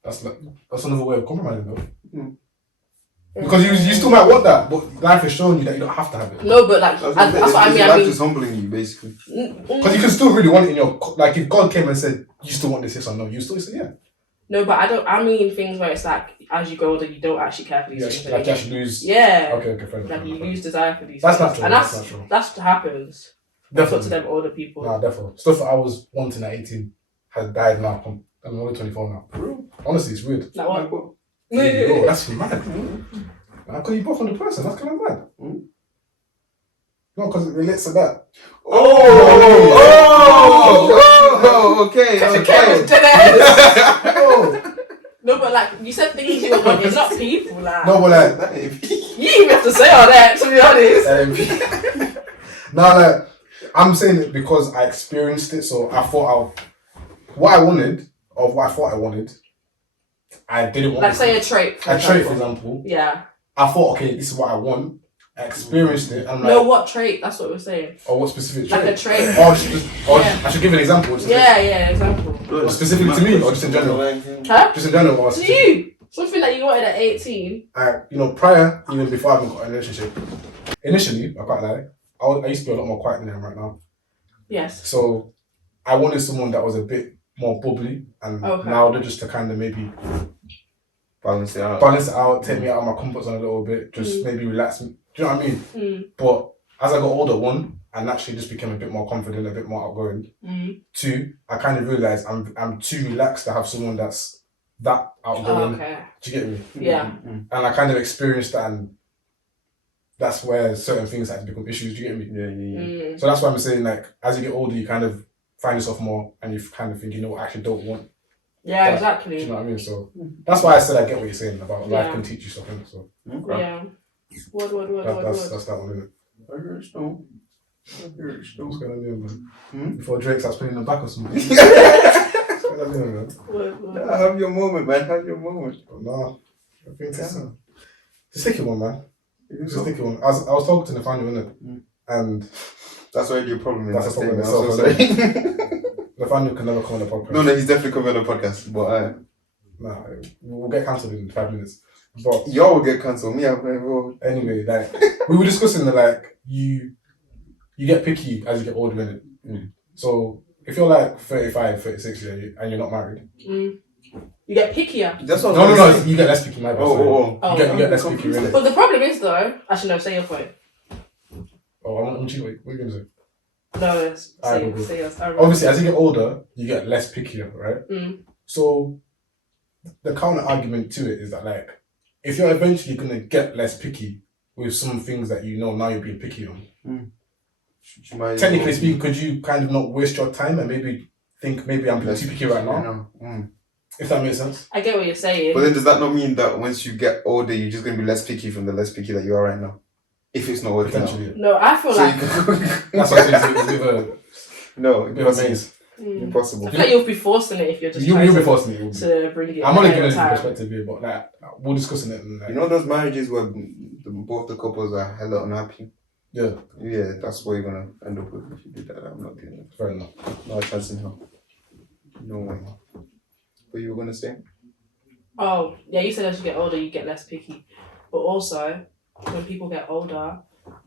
That's another way of compromising though. Because you still might want that, but life has shown you that you don't have to have it. No, but like that's what I mean. Life is humbling you, basically. Because you can still really want it in your like. If God came and said you still want this, yes or no, you still say yeah. No, but I mean things where it's like as you grow older, you don't actually care for these things. Like you actually lose. Yeah. Okay, fair enough. Like you lose desire for these That's things. natural. And That's natural. that's what happens. Definitely. To them older people. Nah, definitely. Stuff that I was wanting at 18 has died now. I'm only 24 now. Honestly, it's weird. Like what? Yo, that's mad. Because you both on the person, that's kind of mad. No, because it relates to that. Okay. No, but like you said things you were wanting, not people. Like No, but like you didn't even have to say all that. To be honest. now, like I'm saying it because I experienced it. So I thought what I wanted, I didn't want. Like say a trait. For example. Yeah. I thought, okay, this is what I want. I experienced it. I'm like, no, what trait? That's what we're saying. Or what specific trait? Like a trait. I should give an example. Example. Or specifically to me, or just in general? Huh? Just in general. Or to you. Something that you wanted at 18. Prior, even before I even got a relationship, initially, I can't lie, I used to be a lot more quiet than I am right now. Yes. So, I wanted someone that was a bit more bubbly, and now they're just to kind of maybe balance it out, take me out of my comfort zone a little bit, just maybe relax me. Do you know what I mean? But as I got older, one, I naturally just became a bit more confident, a bit more outgoing. Two, I kind of realised I'm too relaxed to have someone that's that outgoing. Okay. Do you get me? Yeah. And I kind of experienced that, and that's where certain things had to become issues. Do you get me? Yeah. So that's why I'm saying, like, as you get older, you kind of find yourself more, and you kind of think, you know what, I actually don't want. Yeah, that. exactly. Do you know what I mean? So that's why I said I get what you're saying about life can teach you something. So yeah. What? That's that one, isn't it? I hear it still. What's going on, man? Before Drake starts playing in the back or something. What's going on, man? Have your moment, man. Have your moment. No, I think it's just take it one, man. Just take it one. I was talking to Nathaniel, innit? And that's already your problem. That's a problem I'm so itself. sorry. Nathaniel can never come on the podcast. No, he's definitely coming on the podcast. But nah, we'll get cancelled in 5 minutes. But y'all will get cancelled. Me, anyway, like we were discussing that, like you get picky as you get older, innit? So if you're like 35, 36, and you're not married, you get pickier. That's what no, you get less picky. My bad. You get less picky, really. But the problem is though, actually no, say your point. I'm cheating. What are you gonna say? No, say yours. Obviously, as you get older, you get less pickier, right? So the counter argument to it is that, like, if you're eventually gonna get less picky with some things that you know now you're being picky on, technically speaking, could you kind of not waste your time and maybe think maybe I'm being too picky right now? If that makes sense. I get what you're saying. But then does that not mean that once you get older, you're just gonna be less picky from the less picky that you are right now? If it's not working out. No, I feel like that's what I'm saying. No, impossible. Impossible. I feel like you'll be forcing it if you're just you'll be forcing it to bring it. I'm only giving a perspective here, but like we're discussing it. And, like, you know those marriages where both the couples are hella unhappy. Yeah, that's what you're gonna end up with if you do that. I'm not doing it. Fair enough. Not a chance in hell. No way. What you were gonna say? Oh yeah, you said as you get older, you get less picky, but also when people get older,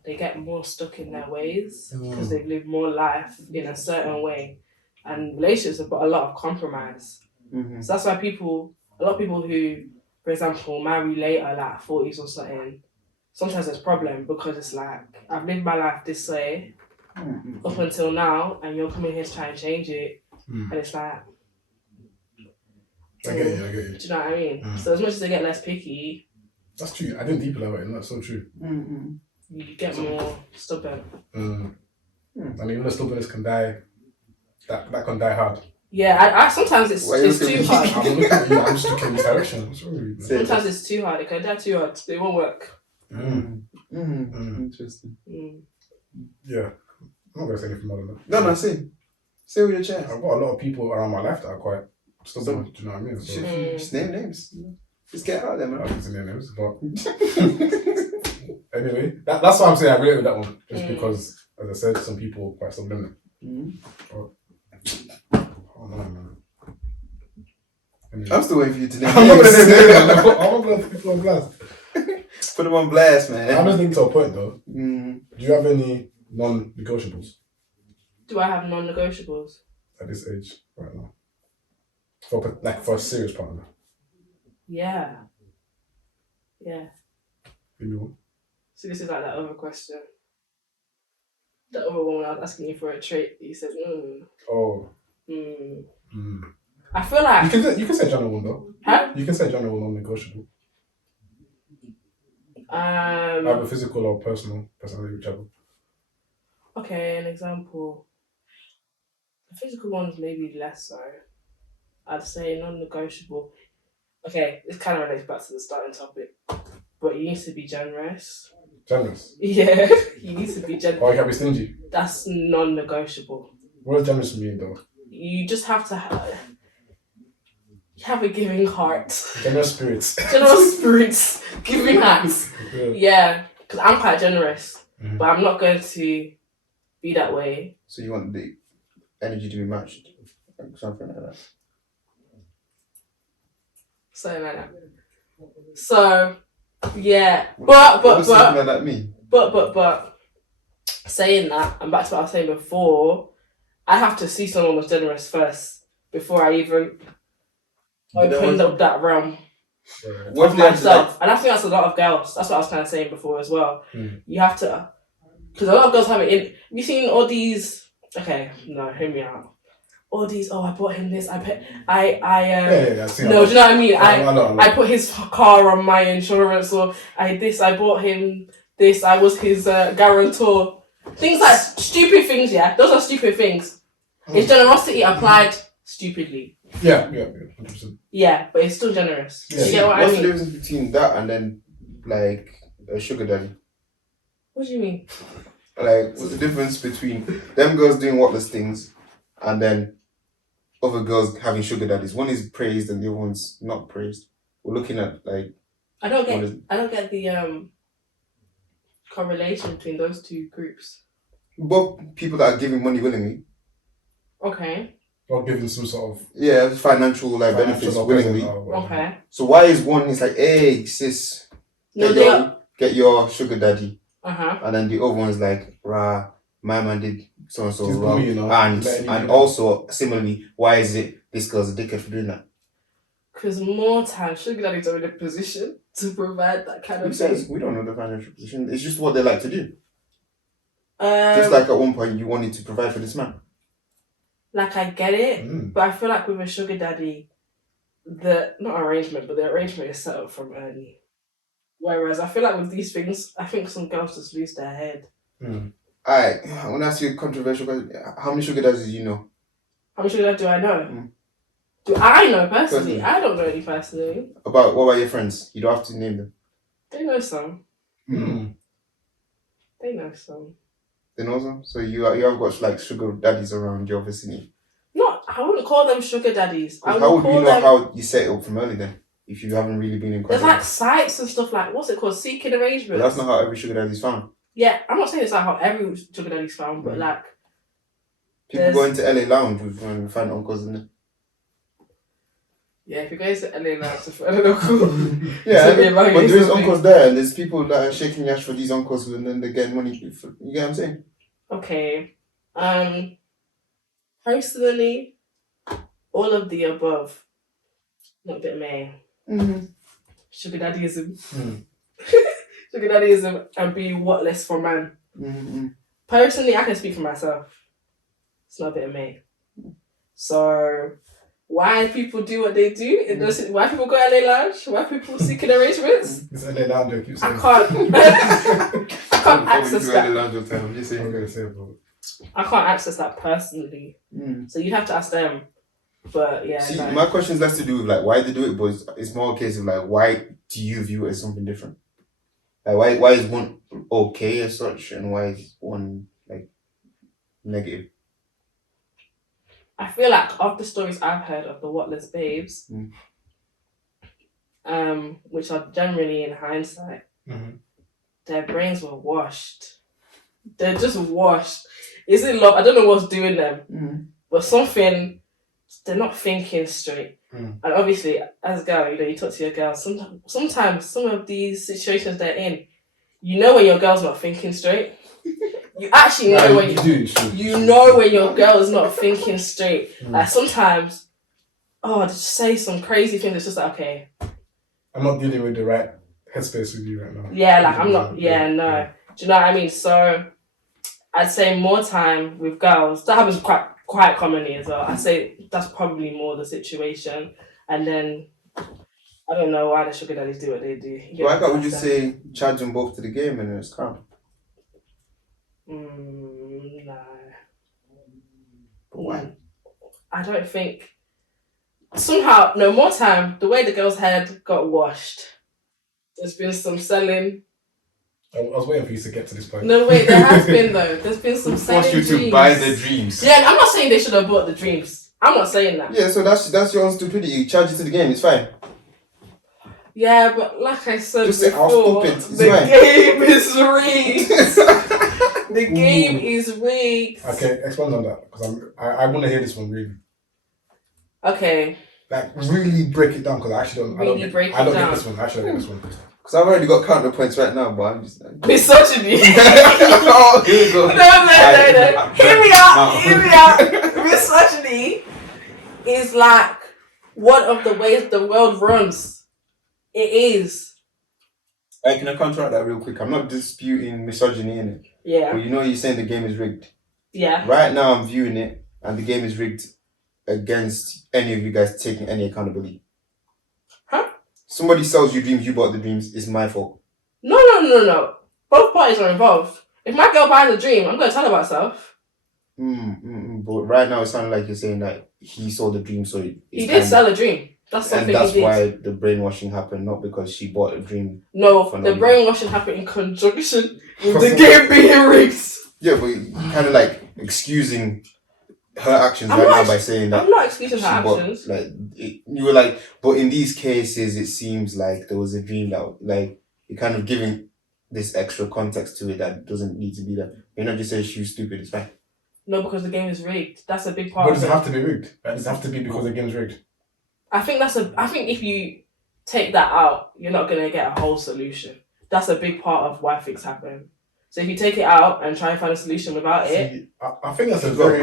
they get more stuck in their ways because they've lived more life in a certain way, and relationships have got a lot of compromise. So that's why a lot of people who, for example, marry later, like 40s or something, sometimes there's a problem because it's like, I've lived my life this way up until now, and you're coming here to try and change it, and it's like, I get you. do you know what I mean? So as much as they get less picky, that's true. I didn't deep level it, and that's so true. You get more stubborn. And even the stubbornness can die. That can die hard. Yeah, I sometimes it's too hard. I'm looking at you. I'm just looking in this direction. Sometimes it's too hard. It can die too hard. It won't work. Interesting. Yeah, I'm not gonna say anything more than that. No, say with your chest. I've got a lot of people around my life that are quite stubborn. Do you know what I mean? So, just name names. Just get out there, man. I don't name names, but Anyway, that's why I'm saying I relate with that one. Just because, as I said, some people are quite subliminal. Oh no, man. Anyway. I'm still waiting for you to name I'm not names. going to put people on blast. Put them on blast, man. I'm just thinking to a point though. Mm. Do you have any non-negotiables Do I have non-negotiables? at this age right now? For a serious partner? Yeah. Give me one. So this is like that other question. The other one when I was asking you for a trait, you said, Oh. I feel like... You can say general one though. Huh? You can say general non-negotiable. Either physical or personality, whichever. Okay, an example. The physical ones maybe less so. I'd say non-negotiable. Okay, this kind of relates back to the starting topic. But you need to be generous. Generous? Yeah, you need to be generous. Oh, you can't be stingy? That's non-negotiable. What does generous mean though? You just have to have a giving heart. Generous spirits. Generous spirits. Giving hearts. Yeah, because I'm quite generous. Mm-hmm. But I'm not going to be that way. So you want the energy to be matched? Something like that. Something like that. So, yeah. But, something like that mean? But, saying that, and back to what I was saying before, I have to see someone was generous first before I even opened up that realm of myself. And I think that's a lot of girls. That's what I was kind of saying before as well. You have to, because a lot of girls have it in. You've seen all these. Okay, no, hear me out. All these. Oh, I bought him this. I put. Yeah, no, do you know what I mean? I I put his car on my insurance, or I bought him this. I was his guarantor. Things like stupid things. Yeah, those are stupid things. It's generosity applied stupidly. Yeah, 100%. Yeah, but it's still generous. Yeah. You get what I What's mean? the difference between that and then like a sugar daddy? What do you mean? Like, what's the difference between them girls doing whatless things and then other girls having sugar daddies? One is praised and the other one's not praised. We're looking at like. I don't get the correlation between those two groups. Both people that are giving money willingly. Okay. Or giving some sort of financial benefits willingly. Okay. So why is one is like, hey sis, get your sugar daddy, and then the other one's like, rah, my man did so and so wrong, and also similarly, why is it this girl's a dickhead for doing that? Because more times sugar daddies are in a position to provide that kind of thing. We don't know the financial position. It's just what they like to do. Just like at one point you wanted to provide for this man. Like I get it, but I feel like with a sugar daddy, the arrangement is set up from early. Whereas I feel like with these things, I think some girls just lose their head. Alright, I want to ask you a controversial question. How many sugar daddies do you know? How many sugar daddies do I know? Do I know personally? I don't know any personally. What about your friends? You don't have to name them. They know some. They know some. They know some? So you have got like sugar daddies around your vicinity? No, I wouldn't call them sugar daddies. How would you know how you set it up from early then? If you haven't really been in contact? There's like sites and stuff like, what's it called? Seeking arrangements. But that's not how every sugar daddy's found. Yeah, I'm not saying it's like how every sugar daddy's found, but like... People go into LA Lounge and find uncles in it. Yeah, if you go to LA Lounge to find an uncle... Yeah, but there's uncles there and there's people that are shaking cash for these uncles and then they get money. You get what I'm saying? Okay. Personally, all of the above. Not a bit of me. Sugar daddyism. Sugar daddyism and being whatless for man. Personally, I can speak for myself. It's not a bit of me. So, why people do what they do? Why people go LA Lounge? Why people seeking arrangements? It's LA Lounge, I keep saying. I can't access that. I'm just saying. I'm going to say about I can't access that personally. So you'd have to ask them. But yeah. See, my question is less to do with like why they do it, but it's more a case of like why do you view it as something different? Like why is one okay as such and why is one like negative? I feel like of the stories I've heard of the whatless babes, which are generally in hindsight, their brains were washed. They're just washed. Is it love? I don't know what's doing them, but something, they're not thinking straight. And obviously, as a girl, you talk to your girl. Sometimes some of these situations they're in, when your girl's not thinking straight. You actually know when when your girl is not thinking straight. Like sometimes, they just say some crazy things. It's just like, okay, I'm not dealing with the right headspace with you right now. Yeah, like I'm not. Yeah, no. Yeah. Do you know what I mean? So I'd say more time with girls. That happens quite commonly as well. I'd say that's probably more the situation. And then I don't know why the sugar daddies do what they do. Why can't we just say charge them both to the game and it's calm? No. But why? I don't think. Somehow, no more time. The way the girl's head got washed. There's been some selling. I was waiting for you to get to this point. No, wait, there has been though. There's been some selling forced you to buy the dreams. Yeah, I'm not saying they should have bought the dreams. I'm not saying that. Yeah, so that's your own stupidity. You charge it to the game, it's fine. Yeah, but like I said Just before, the game is rigged. The game is rigged. Okay, expand on that because I want to hear this one really. Okay. Like really break it down because I actually don't. Really I don't get this one. I actually don't get this one. Because I've already got counterpoints right now, but I'm just like... Misogyny. Oh, here we go. No. Hear me out. Misogyny is like one of the ways the world runs. It is. Hey, can I counteract that real quick? I'm not disputing misogyny in it. Yeah. But you're saying the game is rigged. Yeah. Right now I'm viewing it and the game is rigged against any of you guys taking any accountability. Huh? Somebody sells you dreams, you bought the dreams, it's my fault. No. Both parties are involved. If my girl buys a dream, I'm going to tell her about herself. But right now it sounded like you're saying that he sold the dream, so he did sell a dream. That's something and that's he did. why the brainwashing happened, not because she bought a dream. No, the brainwashing happened in conjunction with the game being rigged. Yeah, but you kind of like excusing her actions now by saying that. I'm not excusing her actions. You were like, but in these cases, it seems like there was a dream that, like, you're kind of giving this extra context to it that doesn't need to be there. You're not just saying she was stupid, it's fine. No, because the game is rigged. That's a big part. But does it have to be rigged? Does it have to be because the game's rigged? I think if you take that out, you're not gonna get a whole solution. That's a big part of why things happen. So if you take it out and try and find a solution without it, I think that's a very.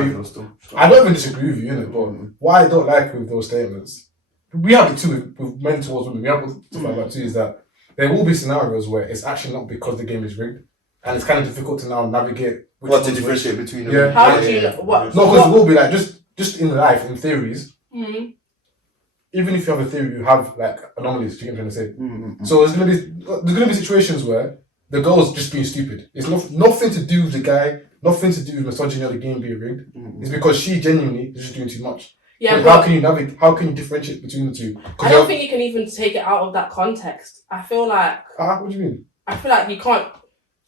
I don't even disagree with you, innit? But what I don't like with those statements, we have it too with men towards women. We have to talk about too is that there will be scenarios where it's actually not because the game is rigged, and it's kind of difficult to now navigate. What to differentiate between them? Yeah. How do you know what? No, because it will be like just in life, in theories. Mm-hmm. Even if you have a theory, you have like anomalies. You get what I'm trying to say. Mm-hmm. So there's gonna be situations where the girl's just being stupid. It's nothing to do with the guy, nothing to do with misogyny or the game being rigged. Mm-hmm. It's because she genuinely is just doing too much. Yeah, but how can you differentiate between the two? I don't think you can even take it out of that context. I feel like. What do you mean? I feel like you can't.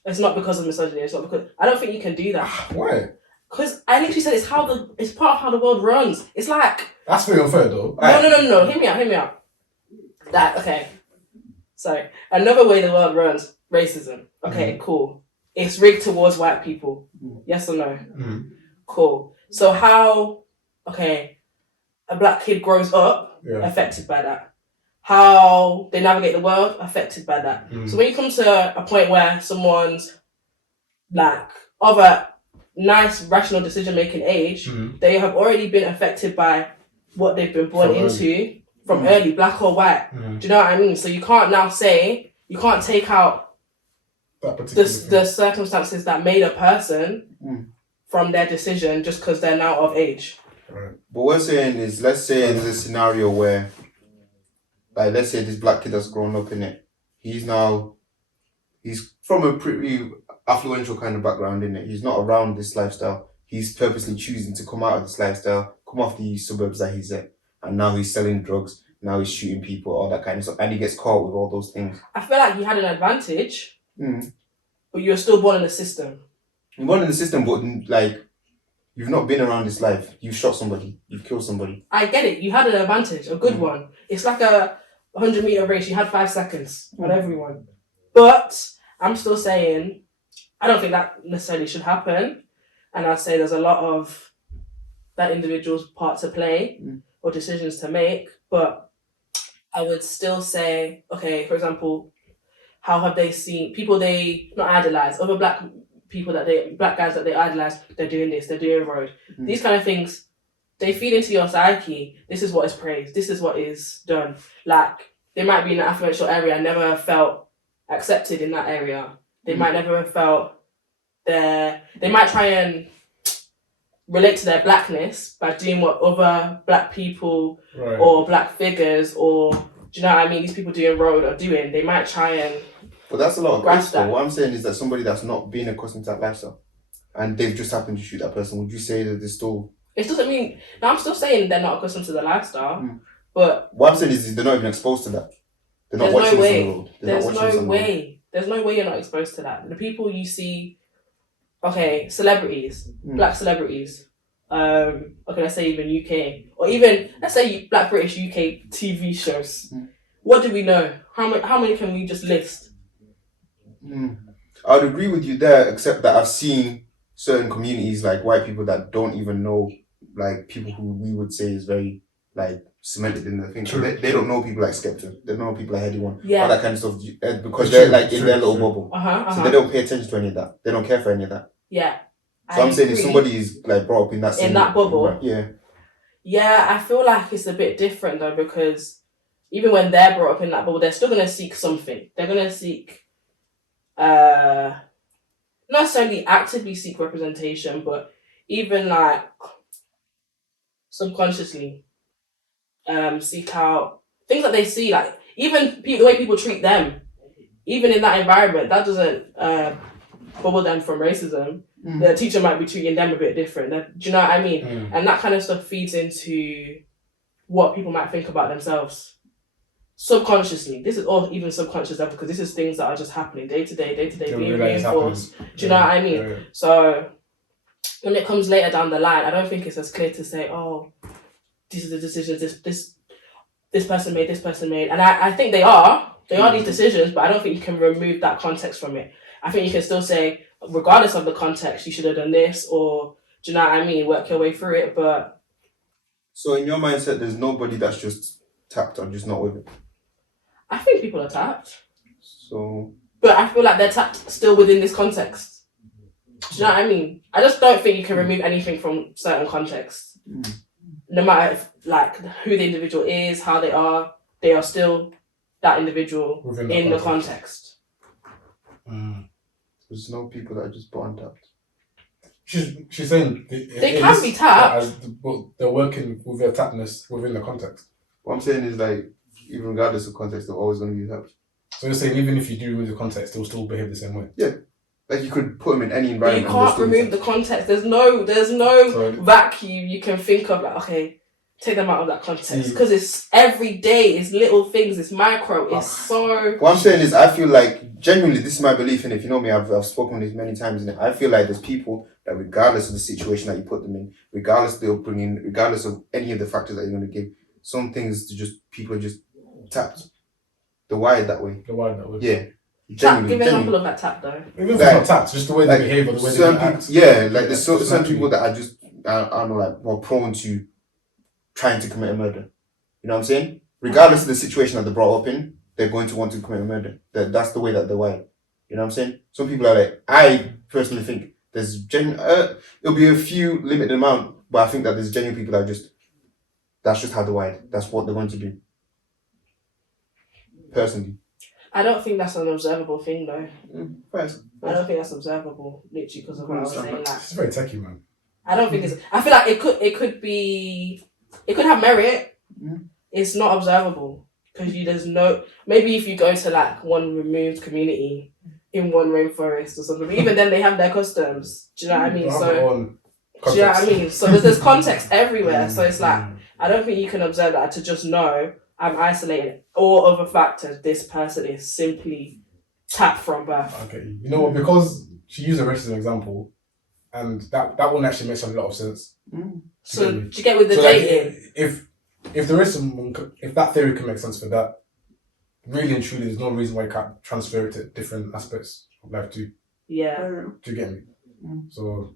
It's not because of misogyny. It's not because. I don't think you can do that. Why? Because I literally said it's part of how the world runs. It's like. That's very unfair, though. No. Hear me out. Okay. Sorry. Another way the world runs, racism. Okay, cool. It's rigged towards white people. Yes or no? Cool. So how, a black kid grows up, affected by that. How they navigate the world, affected by that. So when you come to a point where someone's like of a nice, rational decision-making age, they have already been affected by what they've been born into from early, black or white. Do you know what I mean? So you can't now say, you can't take out the circumstances that made a person from their decision just because they're now of age. Right. But what we're saying is, let's say there's a scenario where, like, let's say this black kid that's grown up in it, he's from a pretty affluential kind of background, in it. He's not around this lifestyle. He's purposely choosing to come out of this lifestyle, come off the suburbs that he's at, and now he's selling drugs, now he's shooting people, all that kind of stuff, and he gets caught with all those things. I feel like he had an advantage, but you're still born in the system. You're born in the system, but like, you've not been around this life. You've shot somebody. You've killed somebody. I get it. You had an advantage, a good one. It's like a 100-meter race. You had 5 seconds on everyone. But I'm still saying I don't think that necessarily should happen, and I'd say there's a lot of that individual's part to play or decisions to make, but I would still say, okay, for example, how have they seen people they not idolize, other black guys that they idolize, they're doing this, they're doing road. These kind of things, they feed into your psyche. This is what is praised, this is what is done. Like, they might be in an affluential area and never felt accepted in that area. They might never have felt they might try and relate to their blackness by doing what other black people or black figures or, do you know what I mean, these people doing road are doing. They might try and But that's a lot of grasp risk. that. What I'm saying is that somebody that's not been accustomed to that lifestyle and they've just happened to shoot that person, would you say that they're still... It doesn't mean... Now, I'm still saying they're not accustomed to the lifestyle, but... What I'm saying is they're not even exposed to that. They're not watching this on the road. There's no way. There's no way you're not exposed to that. The people you see... Okay, celebrities. Black celebrities. Okay, let's say even UK. Or even, let's say Black British UK TV shows. What do we know? How many can we just list? I would agree with you there, except that I've seen certain communities, like white people that don't even know, like people who we would say is very, like, cemented in the thing. They don't know people like Skepta. They don't know people like Heady One. All that kind of stuff. Because they're like in their little bubble. So they don't pay attention to any of that. They don't care for any of that. Yeah. So I'm saying if somebody is like brought up in that bubble. Yeah, I feel like it's a bit different though, because even when they're brought up in that bubble, they're still gonna seek something. They're gonna seek not necessarily actively seek representation, but even like subconsciously seek out things that they see, like even the way people treat them, even in that environment, that doesn't bubble them from racism. The teacher might be treating them a bit different. Do you know what I mean? And that kind of stuff feeds into what people might think about themselves subconsciously. This is all even subconscious level, because this is things that are just happening day to day, being reinforced. Do you know what I mean? So when it comes later down the line, I don't think it's as clear to say, oh, these are the decisions this person made. And I think they are these decisions, but I don't think you can remove that context from it. I think you can still say, regardless of the context, you should have done this, or do you know what I mean? Work your way through it, but... So in your mindset, there's nobody that's just tapped or just not with it? I think people are tapped. So... But I feel like they're tapped still within this context. Do you know what I mean? I just don't think you can remove anything from certain contexts. No matter if, like, who the individual is, how they are still that individual in the context. There's no people that are just born tapped. She's saying they can be tapped, but they're working with their tappedness within the context. What I'm saying is, like, even regardless of context, they're always going to be tapped. So you're saying even if you do remove the context, they'll still behave the same way? Yeah. Like, you could put them in any environment. You can't remove the context. There's no vacuum you can think of, like, okay, take them out of that context. Because it's every day, it's little things, it's micro, it's so... What I'm saying is, I feel like, genuinely, this is my belief in it. If you know me, I've spoken this many times in it. I feel like there's people that regardless of the situation that you put them in, regardless of the upbringing, regardless of any of the factors that you're going to give, some things people are just tapped. They're wired that way. Yeah. Tap, give an example of that tap though. Even if it's not tapped, just the way they behave or the way they act. Yeah, like there's certain people that are just, I don't know, like more prone to trying to commit a murder. You know what I'm saying? Regardless of the situation that they're brought up in, they're going to want to commit a murder. That's the way that they're wired. You know what I'm saying? Some people are like, I personally think there's it'll be a few limited amount, but I think that there's genuine people that are just, that's just how they're wired. That's what they're going to do. Personally. I don't think that's an observable thing though. Right. I don't think that's observable, literally, because of what I was saying. Like, it's very techie, man. I don't think it's... I feel like it could have merit. It's not observable. Because there's no... Maybe if you go to like one removed community in one rainforest or something, but even then they have their customs. Do you know what I mean? So... Do you know what I mean? So there's context everywhere. So it's like, I don't think you can observe that to just know I'm isolating all other factors. This person is simply tapped from birth. Okay, you know what? Because she used a racism example, and that one actually makes a lot of sense. So do you get with the dating? Like, if the racism, if that theory can make sense for that, really and truly, there's no reason why you can't transfer it to different aspects of life too. Yeah. Do you get me? So,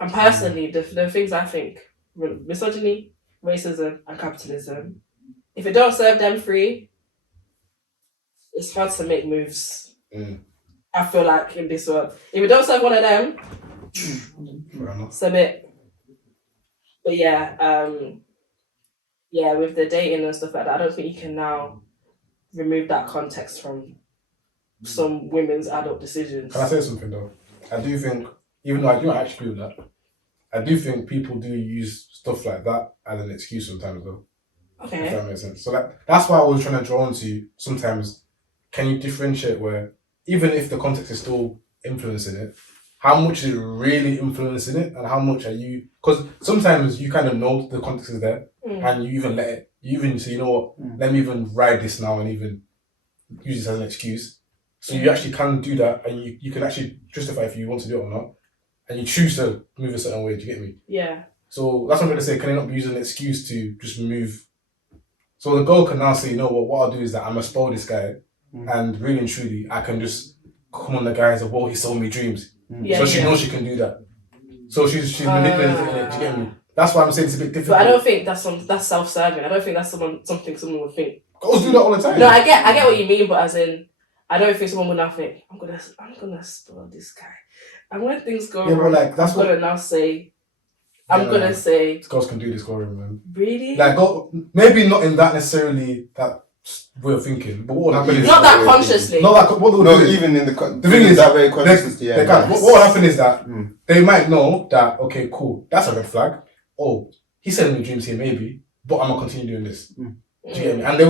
And personally, the things I think, misogyny, racism, and capitalism, if it don't serve them free, it's hard to make moves. I feel like in this world, if it don't serve one of them, it's a bit. But yeah, with the dating and stuff like that, I don't think you can now remove that context from some women's adult decisions. can I say something though? I do think, even though I do actually agree with that, I do think people do use stuff like that as an excuse sometimes though. Okay. If that makes sense. So that's why I was trying to draw on to sometimes, can you differentiate where, even if the context is still influencing it, how much is really influencing it and how much are you, because sometimes you kind of know the context is there and you even let it, you even say, you know what, let me even ride this now and even use this as an excuse. So you actually can do that and you can actually justify if you want to do it or not. And you choose to move a certain way, do you get me? Yeah. So that's what I'm trying to say, can it not be used as an excuse to just move? So the girl can now say, you know what I'll do is that I'm going to spoil this guy and really and truly, I can just come on the guys of, well, he sold me dreams. So she knows she can do that. So she's manipulating it, do you get me? That's why I'm saying it's a bit difficult. But I don't think that's self-serving. I don't think that's something someone would think. Girls do that all the time. No, I get what you mean, but as in, I don't think someone would now think, I'm gonna spoil this guy. And when things go wrong, like, that's I'm gonna say, girls can do this, Corey, man. Really? Like, maybe not in that necessarily that way of thinking, but what would happen is not that consciously. Not like what they'll do. Even in the thing is that very conscious. They can. What will happen is that they might know that, okay, cool, that's a red flag. Oh, he's selling me dreams here, maybe, but I'm gonna continue doing this. Do you get me? And they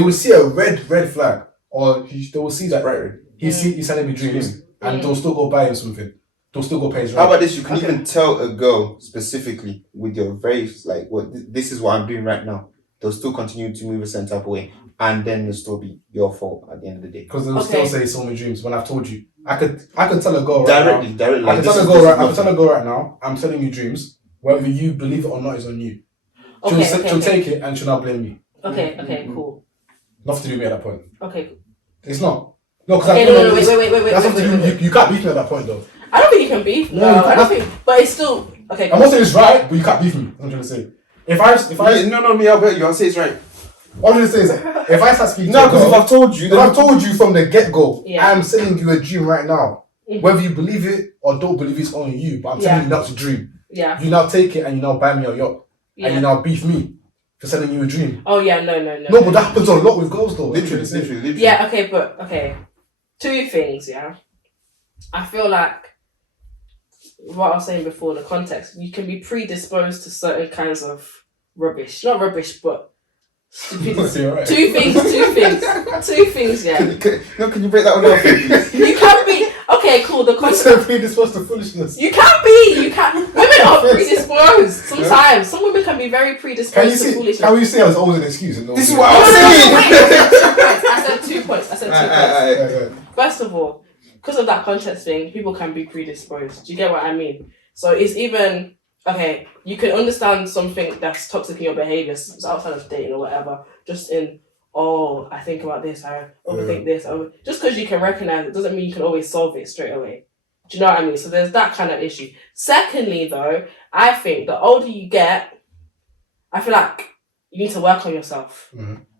will see a red flag, or they will see that he's selling me dreams, and they'll still go buy him something. They'll still go pay his rent. How about this? You can even tell a girl specifically with your very this is what I'm doing right now. They'll still continue to move a certain type of way, and then it'll still be your fault at the end of the day. Because they'll still say "sold me dreams" when I've told you. I could tell a girl directly. I can tell a girl right now. I'm selling you dreams. Whether you believe it or not is on you. She'll take it and she'll not blame me. Okay, cool. Nothing to do with me at that point. Okay. It's not. No, because wait. That's something you can't beef me at that point though. I don't think you can beef. No, I don't think. But it's still okay. I'm not saying it's right, but you can't beef me. I'm trying to say. If I I'll bet you. I'll say it's right. What I'm trying to say is that if I start speaking, because if I've told you from the get go, yeah. I'm selling you a dream right now. Whether you believe it or don't believe it's only you, but I'm telling you that's a dream. Yeah. You now take it and you now buy me a yacht, and you now beef me for selling you a dream. Oh yeah, no. No, but that happens a lot with girls though. Literally. Yeah. Okay. Two things. Yeah. I feel like what I was saying before, the context, you can be predisposed to certain kinds of rubbish. Not rubbish, but stupidity. Right. Two things, yeah. Can you break that one down? You can be, okay, cool, the context. So predisposed to foolishness. You can. Women are predisposed. Sometimes. Some women can be very predisposed to foolishness. Can you say as always an excuse? This is what I'm saying. I said 2 points. Right. First of all, because of that context thing, people can be predisposed. Do you get what I mean? So it's even, okay, you can understand something that's toxic in your behaviour outside of dating or whatever, just in, I think about this, I overthink this. Just because you can recognise it doesn't mean you can always solve it straight away. Do you know what I mean? So there's that kind of issue. Secondly, though, I think the older you get, I feel like you need to work on yourself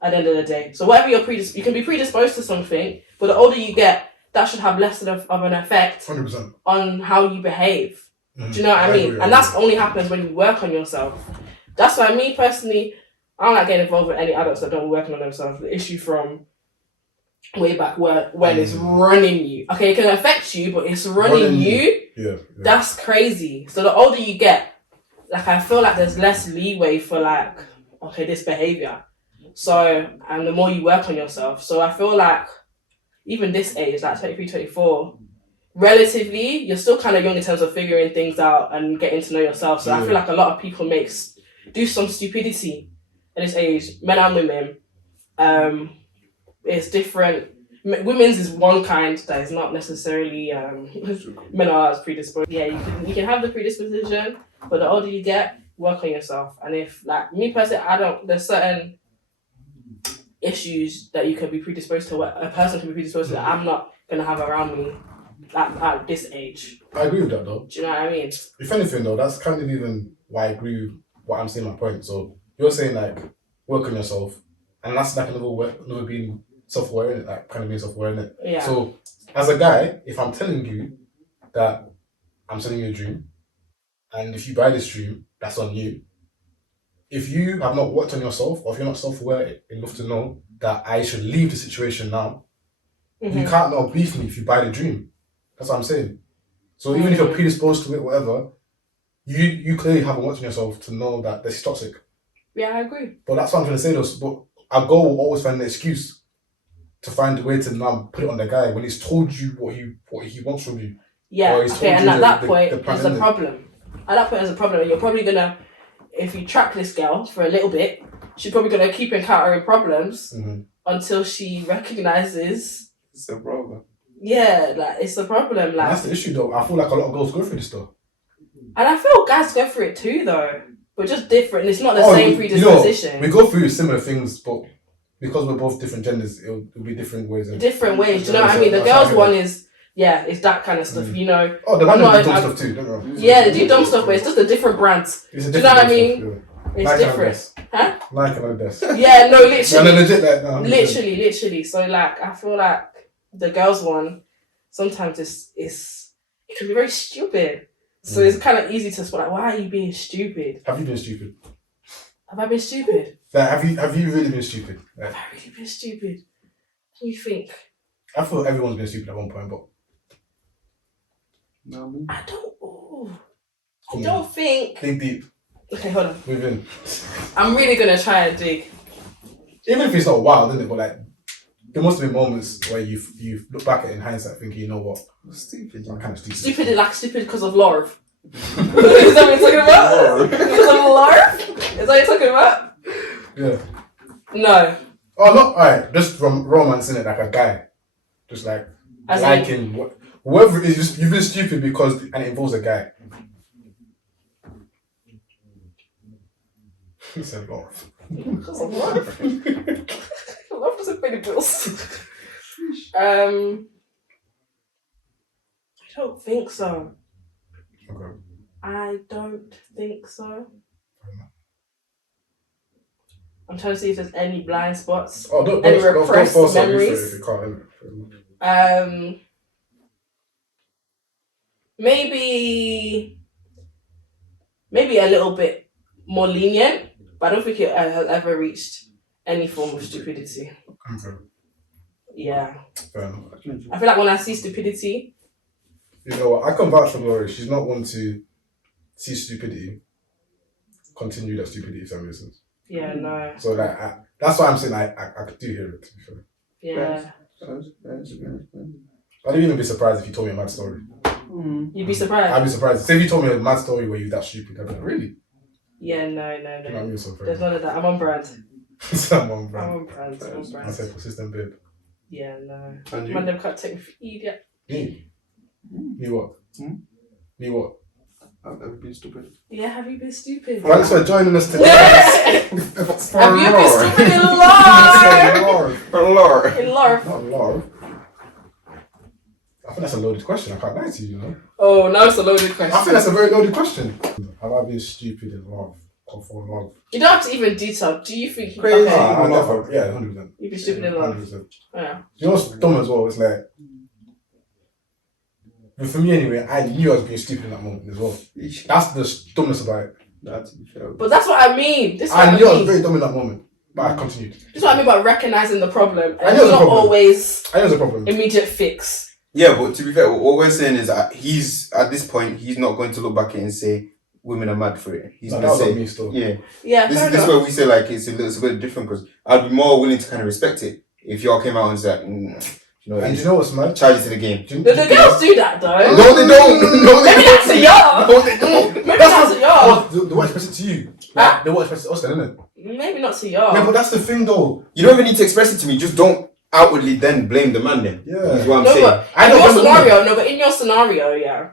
at the end of the day. So whatever you can be predisposed to something, but the older you get, that should have less of an effect 100%. on how you behave. Do you know what I mean? And that's only happens when you work on yourself. That's why me personally, I don't like getting involved with any adults that don't work on themselves. The issue from way back when it's running you. Okay, it can affect you, but it's running you. Yeah. That's crazy. So the older you get, like I feel like there's less leeway for this behaviour. So, and the more you work on yourself. So I feel like even this age, like 23, 24, relatively, you're still kind of young in terms of figuring things out and getting to know yourself. So I feel like a lot of people do some stupidity at this age, men and women. It's different. Women's is one kind that is not necessarily men are as predisposed. Yeah, you can have the predisposition, but the older you get, work on yourself. And if, like me personally, there's certain issues that you can be predisposed to, what a person can be predisposed to that I'm not gonna have around me at this age. I agree with that though. Do you know what I mean? If anything though, that's kind of even why I agree with what I'm saying, my point. So you're saying like work on yourself, and that's like another being self-aware, innit? Like kind of being self-aware, innit? Yeah. So as a guy, if I'm telling you that I'm selling you a dream, and if you buy this dream, that's on you. If you have not worked on yourself, or if you're not self-aware enough to know that I should leave the situation now, you can't not beef me if you buy the dream. That's what I'm saying. So even if you're predisposed to it, whatever, you clearly haven't worked on yourself to know that this is toxic. Yeah, I agree. But that's what I'm trying to say though. But our goal will always find an excuse to find a way to now put it on the guy when he's told you what he wants from you. Yeah, Or he's okay, told and you at that the point, plan, there's a innit? problem. At that point, there's a problem, and you're probably gonna, if you track this girl for a little bit, she's probably gonna keep encountering problems until she recognizes. It's a problem. Yeah, like it's a problem. And Like, that's the issue though. I feel like a lot of girls go through this though. and I feel guys go through it too, though, but just different. It's not the same predisposition. We go through similar things, but because we're both different genders, it'll be different ways. Different ways. Do you know what I mean? The girls one is it's that kind of stuff. You know. Oh, the man I'm do dumb not- stuff too. Don't know. Yeah, they do dumb stuff, but it's just a different brand. It's a Do you know what I different mean? stuff, It's Nike different. Huh? Nike and Adidas. Yeah, no, No, literally. legit. Like, no, Literally. So like, I feel like the girls one sometimes it can be very stupid. So it's kind of easy to spot like, why are you being stupid? Have you been stupid? Have I been stupid? Like, have you really been stupid? Like, Have I really been stupid? What do you think? I feel everyone's been stupid at one point, but No, I don't. Ooh, I Come don't think. think deep. Okay, hold on. Move in. I'm really gonna try and dig. Even if it's not wild, isn't it? But like, there must have been moments where you look back at it in hindsight, thinking, you know what, stupid. I'm kind of stupid. Stupid because of love. Is that what you're talking about? Because of love? Is that what you're talking about? Yeah. No. Oh no! Alright, just from romance in it, like a guy, just like As liking whoever it is. You've been stupid because and it involves a guy. He said love. Because of love. Love doesn't pay the bills. I don't think so. Okay. I don't think so. I'm trying to see if there's any blind spots. Oh, don't Any don't repressed force it memories? if you can't. Maybe a little bit more lenient, but I don't think it has ever reached any form of stupidity. Okay. Yeah. Fair enough. I feel like when I see stupidity, You know what? I can vouch for Glory. She's not one to see stupidity, continue that stupidity, if that makes sense. yeah, no. So like, that's why I'm saying I could do hear it, to be fair. Yeah. I'd even be surprised if you told me a mad story. You'd be surprised. I'd be surprised. Say if you told me a mad story where you're that stupid, I'd be like, really? Yeah, no. You know what I mean? So fair. There's none of that. I'm on brand. Someone, I'm bro. on brand. I'm on I brand. said persistent babe. Yeah, no. And you? Man, them can't take me for idiot. Me? Me what? Me what? I've never been stupid. Yeah, have you been stupid? Thanks for joining us today. Have you been stupid in love? Lord. In love. Not love. I think that's a loaded question. I can't lie to you, you know. Oh, now it's a loaded I question. think that's a very loaded question. Have I been stupid in love or for love? You don't have to even detail. Do you think Crazy. okay, I never, yeah, 100%. you'd be stupid in love? 100%. Yeah. You know what's dumb as well? It's like, but for me anyway, I knew I was being stupid in that moment as well. That's the dumbness about it. Nah, to be fair. But that's what I mean. This is what I I knew I was mean. very dumb in that moment, but I continued. This is what I mean by recognizing the problem. I And know it's the not problem. always I know there's a problem. immediate fix. Yeah, but to be fair, what we're saying is that he's at this point he's not going to look back at it and say women are mad for it. He's No, that going was to on say, me still. yeah. Yeah, This fair is enough. where we say like it's a bit different because I'd be more willing to kind of respect it if y'all came out and said, you know, And do you know what's mad? charge it to the game. The girls do that though. No, they don't. No, they Maybe don't. that's a y'all. No, they don't. Maybe that's a y'all. Oh, they won't express it to you. Huh? Like, they won't express it to us then, innit? Maybe not to y'all. Yeah, but that's the thing though. You don't even need to express it to me. Just don't outwardly then blame the man. Then Yeah. is what I'm No, saying. but I in don't your blame the woman. scenario, no, but in your scenario, yeah.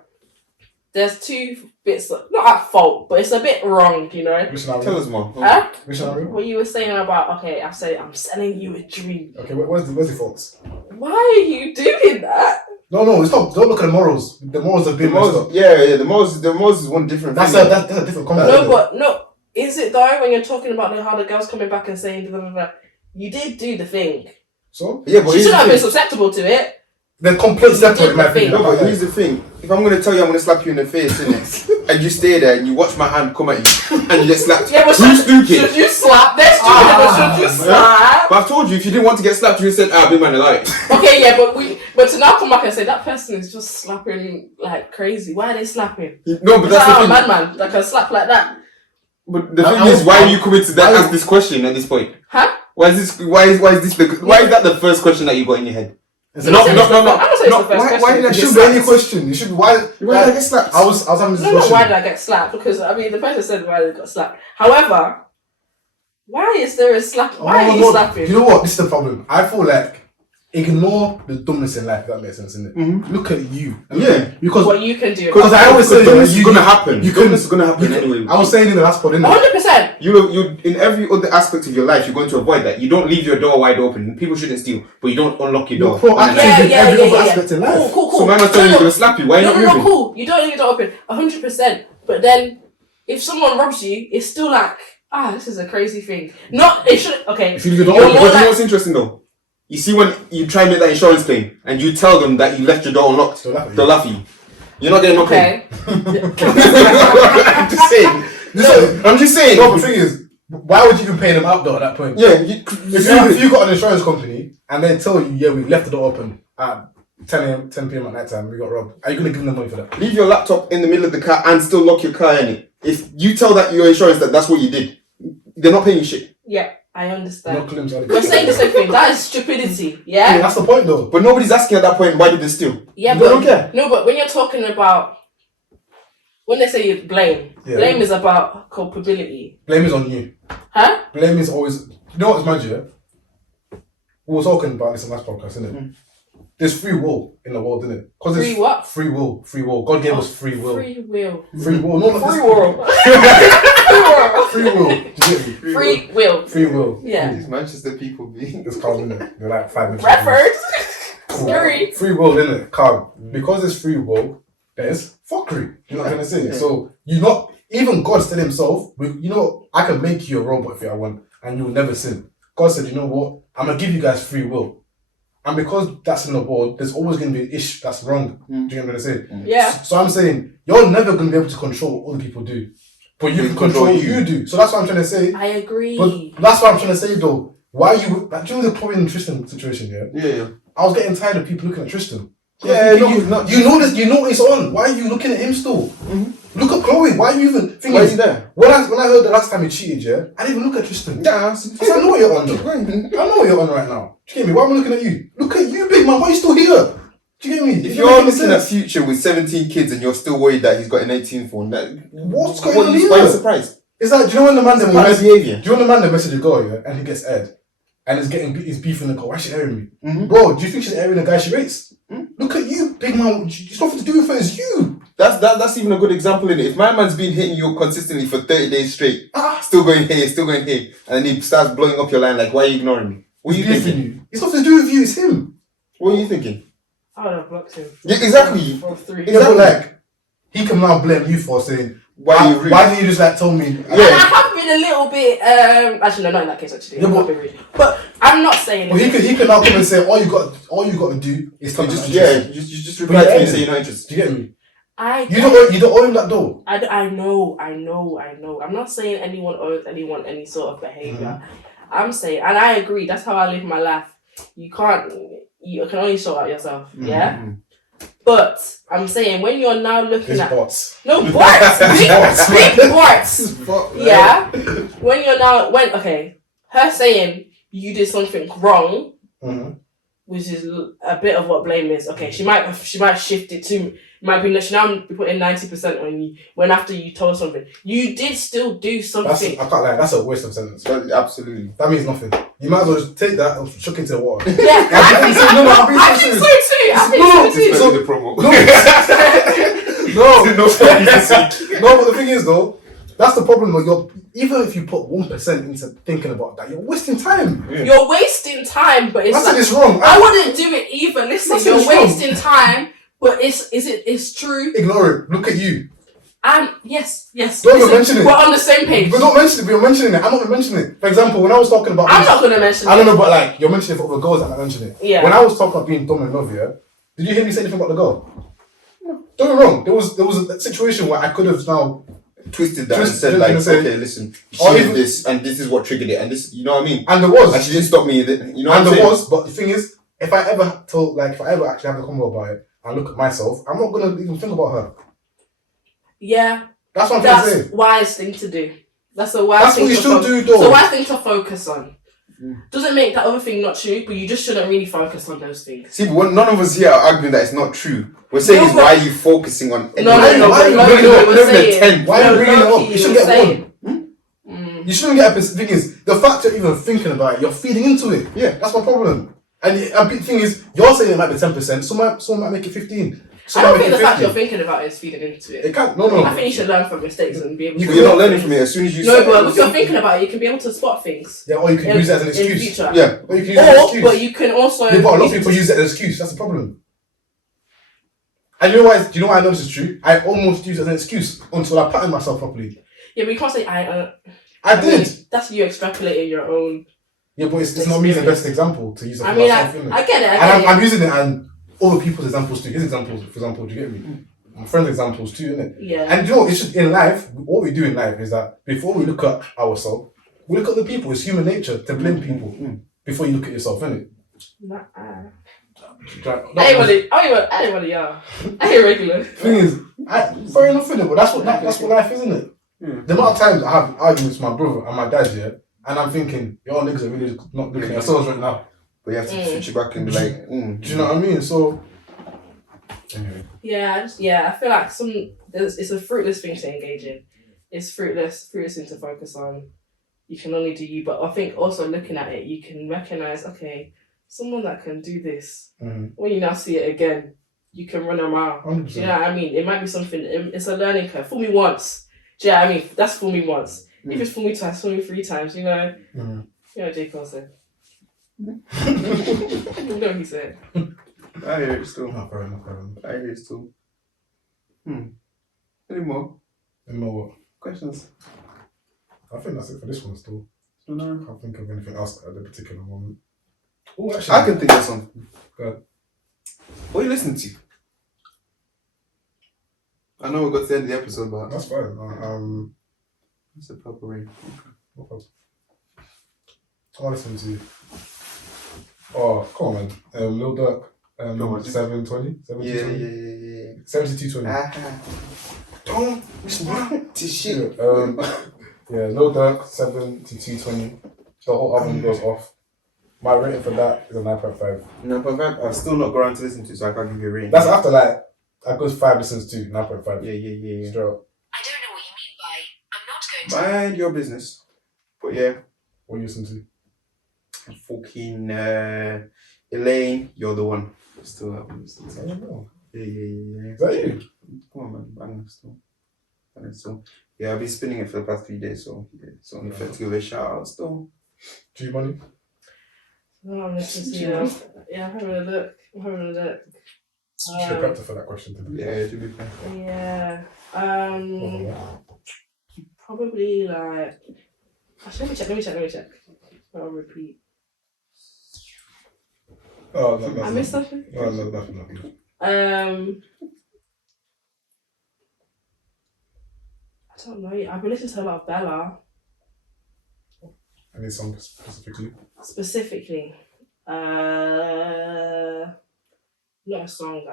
there's two bits, not at fault, but it's a bit wrong, you know? Which scenario? Tell us more. Huh? Which scenario? What you were saying about, okay, I'm selling you a dream. Okay, where's the faults? Why are you doing that? No, it's not. Don't look at the morals. The morals have been messed up. The morals is one different That's thing. a different concept. No. Is it though when you're talking about how the girl's coming back and saying blah, blah, blah, you did do the thing. So? Yeah, but She shouldn't have been susceptible to it. They're completely separate, in my opinion. No, but here's the thing. If I'm gonna tell you I'm gonna slap you in the face, innit? And you stay there and you watch my hand come at you and you get slapped. Yeah, but who's stupid? should you slap? That's stupid, but should you slap? But I've told you if you didn't want to get slapped, you said, big man, I like. Okay, yeah, but to now come back and say that person is just slapping like crazy. Why are they slapping? No, but Is that's that the thing. a madman that can slap like that? But the thing is, why are you coming to that as this question at this point? Huh? Why is that the first question that you got in your head? No. I'm not saying it's the first Why did I It get shouldn't be any slapped? question. It should be why Why did I get slapped? I was having this No, discussion. why did I get slapped? Because I mean, the person said why they got slapped. However, why is there a slap? Why are you slapping? You know what? This is the problem. I feel like ignore the dumbness in life. If that makes sense, innit? Mm-hmm. Look at you. Yeah. Because What you can do? I always say Dumbness is you gonna happen. You Dumbness is gonna happen anyway. I was saying in the last pod, innit? 100%. You in every other aspect of your life, you're going to avoid that. You don't leave your door wide open. People shouldn't steal, but you don't unlock your door. You're proactive in every other aspect in life. Cool. So my man's telling you he's gonna slap you. Why are you not moving? Cool. You don't leave your door open. 100%. But then, if someone robs you, it's still like, this is a crazy thing. Not, it should. Okay. If you leave your door You're open, more But you know like- what's interesting though? You see when you try and make that insurance claim and you tell them that you left your door unlocked, they'll laugh at you. You're not getting no claim. Okay. I'm just saying. I'm just saying. No, the thing is, why would you even pay them out though at that point? Yeah. If you got an insurance company and they tell you, yeah, we left the door open at 10 p.m. at night time, we got robbed, are you going to give them the money for that? Leave your laptop in the middle of the car and still lock your car in it. If you tell that your insurance that that's what you did, they're not paying you shit. Yeah, I understand. No claims are We're saying the same thing. That is stupidity. Yeah, Yeah? that's the point though. But nobody's asking at that point why did they steal. Yeah, They but don't care. no, but when you're talking about when they say you blame, Yeah. blame is about culpability. Blame is on you. Huh? Blame is always. You know what's magic? We were talking about this in last podcast, innit? Mm. There's free will in the world, innit? Free what? Free will. Free will. God gave us free will. Free will. Free will. No, Free will. Free will. Do you get me? Free will. Free will. Yeah. These Manchester people being. It's calm, innit? They're like 5 minutes. Redford. Cool. Scary. Free will, innit? Calm. Because there's free will, there's fuckery. You know what I'm trying to say? Yeah. So, you not, even God said himself, you know, I can make you a robot if I want, and you will never sin. God said, you know what? I'm going to give you guys free will. And because that's in the world, there's always going to be an issue that's wrong. Do you get what I'm saying? Yeah. So I'm saying, you're never going to be able to control what other people do. But you can control what you do. So that's what I'm trying to say. I agree. But that's what I'm trying to say though. Why you, like, do you know the problem in the Tristan situation, yeah? Yeah. I was getting tired of people looking at Tristan. Yeah, you know this, you know it's on. Why are you looking at him still? Mm-hmm. Look at Chloe. Why are you even? Why is he there? When I heard the last time he cheated, yeah, I didn't even look at Tristan. Yeah, I know what you're on though. I know what you're on right now. Do you get me? Why am I looking at you? Look at you, big man. Why are you still here? Do you get me? If you're looking at Future with 17 kids and you're still worried that he's got an 18 phone, what's going on here? Why are you surprised? It's like, do you know when the man Surprise behavior. Do you know when the man that message a girl, yeah, and he gets aired, and he's beefing the girl? Why is she airing me? Mm-hmm. Bro, do you think she's airing the guy she rates? Look at you, big man. There's nothing to do with her. It's you. That's even a good example in it. If my man's been hitting you consistently for 30 days straight, still going here, and then he starts blowing up your line like, why are you ignoring me? What are you thinking? It's nothing to do with you. It's him. What are you thinking? I would have blocked him. Yeah, exactly. For 3. Yeah, but like, he can now blame you for saying, Why are you rude? Why didn't you just like tell me? And I have been a little bit. Actually, no, not in that case. Actually, Yeah, I'm not being rude. But I'm not saying. Well, he can now come and say, all you got to do is tell me. You just reply to me and say you're not interested. Do you get me? You don't owe him that door. I know. I'm not saying anyone owes anyone any sort of behavior. I'm saying, and I agree. That's how I live my life. You can only sort out yourself. Yeah. But I'm saying when you're now looking There's at bots. no bots, big bots. Yeah. When you're now her saying you did something wrong, which is a bit of what blame is. Okay, she might shift it to me. She now be putting 90% on you when after you told something. You did still do something. I can't lie, that's a waste of sentence. Absolutely. That means nothing. You might as well just take that and chuck it into the water. Yeah, I think so too. I think so too. So the promo. No. No puppies this week. No, but the thing is though, that's the problem. Though. Even if you put 1% into thinking about that, you're wasting time. Yeah. You're wasting time, but it's That's like, it's wrong. I wouldn't do it either. Listen, That's you're it's wrong. wasting time, but it's true. Ignore it. Look at you. Yes. Don't even mention it. We're on the same page. But don't mention it. We're mentioning it. I'm not mentioning it. For example, when I was talking about I'm this, not gonna mention I don't it. know, but like you're mentioning it for other girls, I'm not mentioning it. Yeah. When I was talking about being dumb in love, yeah, did you hear me say anything about the girl? Don't get me wrong. There was a situation where I could have now Twisted that and Twisted said it like, and said- okay, listen, she Or did even- this and this is what triggered it and this, you know what I mean? and there was. And she didn't stop me, you know what And I'm there saying? was, but the thing is, if I ever actually have a convo about it and look at myself, I'm not gonna even think about her. Yeah, That's what I'm trying to that's say. wise thing to do. That's a wise That's thing what you to should do, though. It's a wise thing to focus on. Doesn't make that other thing not true, but you just shouldn't really focus on those things. See, but none of us here are arguing that it's not true. We're saying No, is but- why are you focusing on No, why are you bringing it up? we're Living a saying. 10. Why are you bringing it up? Low-key, You should we're get saying. You shouldn't get a thing is the fact you're even thinking about it, you're feeding into it. Yeah. That's my problem. And the thing is, you're saying it might be 10%, someone might make it 15. I don't think the Someone might fact make you're it thinking about it is feeding into 50. it. It can't. No. I think you should learn from mistakes and be able to. You're not learning from it as soon as you No, say but it. if you're thinking about it, you can be able to spot things. Yeah, or you can use it as an in the excuse. future. Yeah. Or you can use it as an excuse. But you can also. Yeah, but a lot of people use it as an excuse. That's the problem. And you know why? Do you know why I know this is true? I almost use it as an excuse until I patterned myself properly. Yeah, but you can't say I did. mean, that's you extrapolating your own. Yeah, but it's not me the best example to use it for I mean, myself, innit? I get it. And I'm using it and other people's examples too. His examples, for example, do you get me? My friends' examples too, innit? Yeah. And you know, it's just in life, what we do in life is that before we look at ourselves, we look at the people. It's human nature to blame people before you look at yourself, innit? I ain't one of y'all. I ain't regular. Thing is, fair enough, innit? But that's what life is, isn't it? The amount of times I have arguments with my brother and my dad, yeah, and I'm thinking, y'all niggas are really not looking at yourselves right now. But you have to switch it back and be like, Do you know what I mean? So, anyway. Yeah, I feel like it's a fruitless thing to engage in. It's fruitless thing to focus on. You can only do you, but I think also looking at it, you can recognize, okay, someone that can do this. When you now see it again, you can run around. 100%. Do you know what I mean? It might be something. It's a learning curve. Fool me once. Do you know what I mean? That's fool me once. If it's fool me twice, fool me 3 times. You know. You know what J. Cole said. You know what he said. I hear it still. No, fair enough. I hear it still. Any more You know what? questions? I think that's it for this one still. No. I can't think of anything else at the particular moment. Oh, actually. I can think of something. Go ahead. What are you listening to? I know we got to the end of the episode, but That's fine. it's a purple rain. No problem. I listen to. Oh, come on, man. Lil Durk. Come on. 720? Yeah. 7220. Don't respond to shit. Yeah, Lil Durk, 7220. The whole album goes off. My rating for that is a 9.5. No, but I've still not got around to listen to, so I can't give you a rating. That's after like a good 5 listens to 9.5. Yeah. Straight up. I don't know what you mean by I'm not going to. Mind your business. But yeah, What do you listen to? fucking Elaine, you're the one. Still haven't listened to I it. don't know. Yeah. Is that you? Come on, man. Bang still. And so, yeah, I've been spinning it for the past 3 days, so yeah, it's only fair to give it a shout out still. G Money? Oh, I'm listening to you. Yeah, I'm having a look. Should have prepped her for that question today. Yeah, to be fair. Yeah. Probably like. Actually, let me check. I'll repeat. Oh, no, I missed something. No, nothing. I don't know. I've been listening to a lot of Bella. Any song specifically? Specifically. Not a song.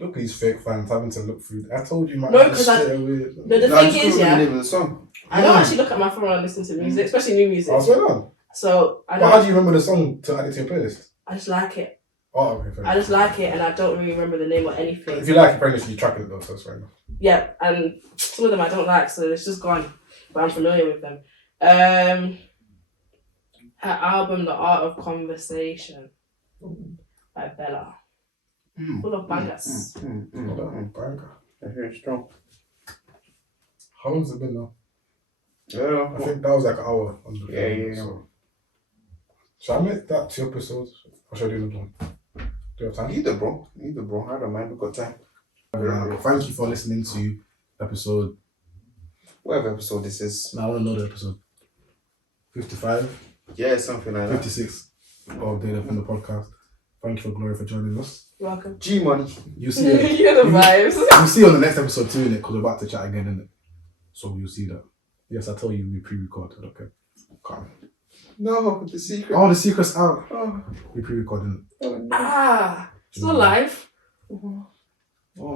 Look at these fake fans having to look through. I told you, man. No, 'cause the thing is, the name of the song. I don't actually look at my phone when I listen to music, especially new music. I swear on. So I But how do don't. you remember the song to add it to your playlist? I just like it. Oh, okay. Fair I just like it, and I don't really remember the name or anything. If you like it, apparently you're tracking it though, so that's fair enough. Yeah, and some of them I don't like, so it's just gone. But I'm familiar with them. Her album, The Art of Conversation, by Bella. Full of bangers. Banger. I hear it strong. How long has it been now? Yeah. I think that was like an hour on the Yeah. So. Shall I make that 2 episodes? Or should I do another one? Do you have time? Either, bro. I don't mind. We've got time. Thank you for listening to episode. Whatever episode this is. Now I want to know the episode. 55, Yeah, something like that. 56 of the from the podcast. Thank you for Glory for joining us. Welcome. G money. You see it. You're the vibes. You'll see on the next episode too, innit? Because we're about to chat again, innit? So you'll see that. Yes, I told you we pre-recorded, okay? Calm. No, the secret. Oh, the secret's out. Oh, We pre-recorded it. no. Ah, still live. Oh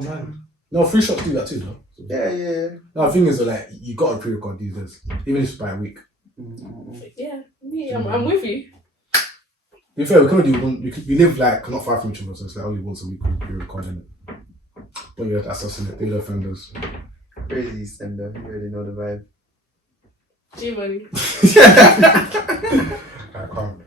man. No, free shots do that too, though. So, Yeah. no, the thing is, like, you gotta pre-record these days, even if it's by a week. Yeah, I'm with you. To be fair, we could do one. We live like not far from each other, so it's like only once a week we'll be recording it. But yeah, that's us in it. They're the offenders. Crazy sender. You already know the vibe. G money. I can't.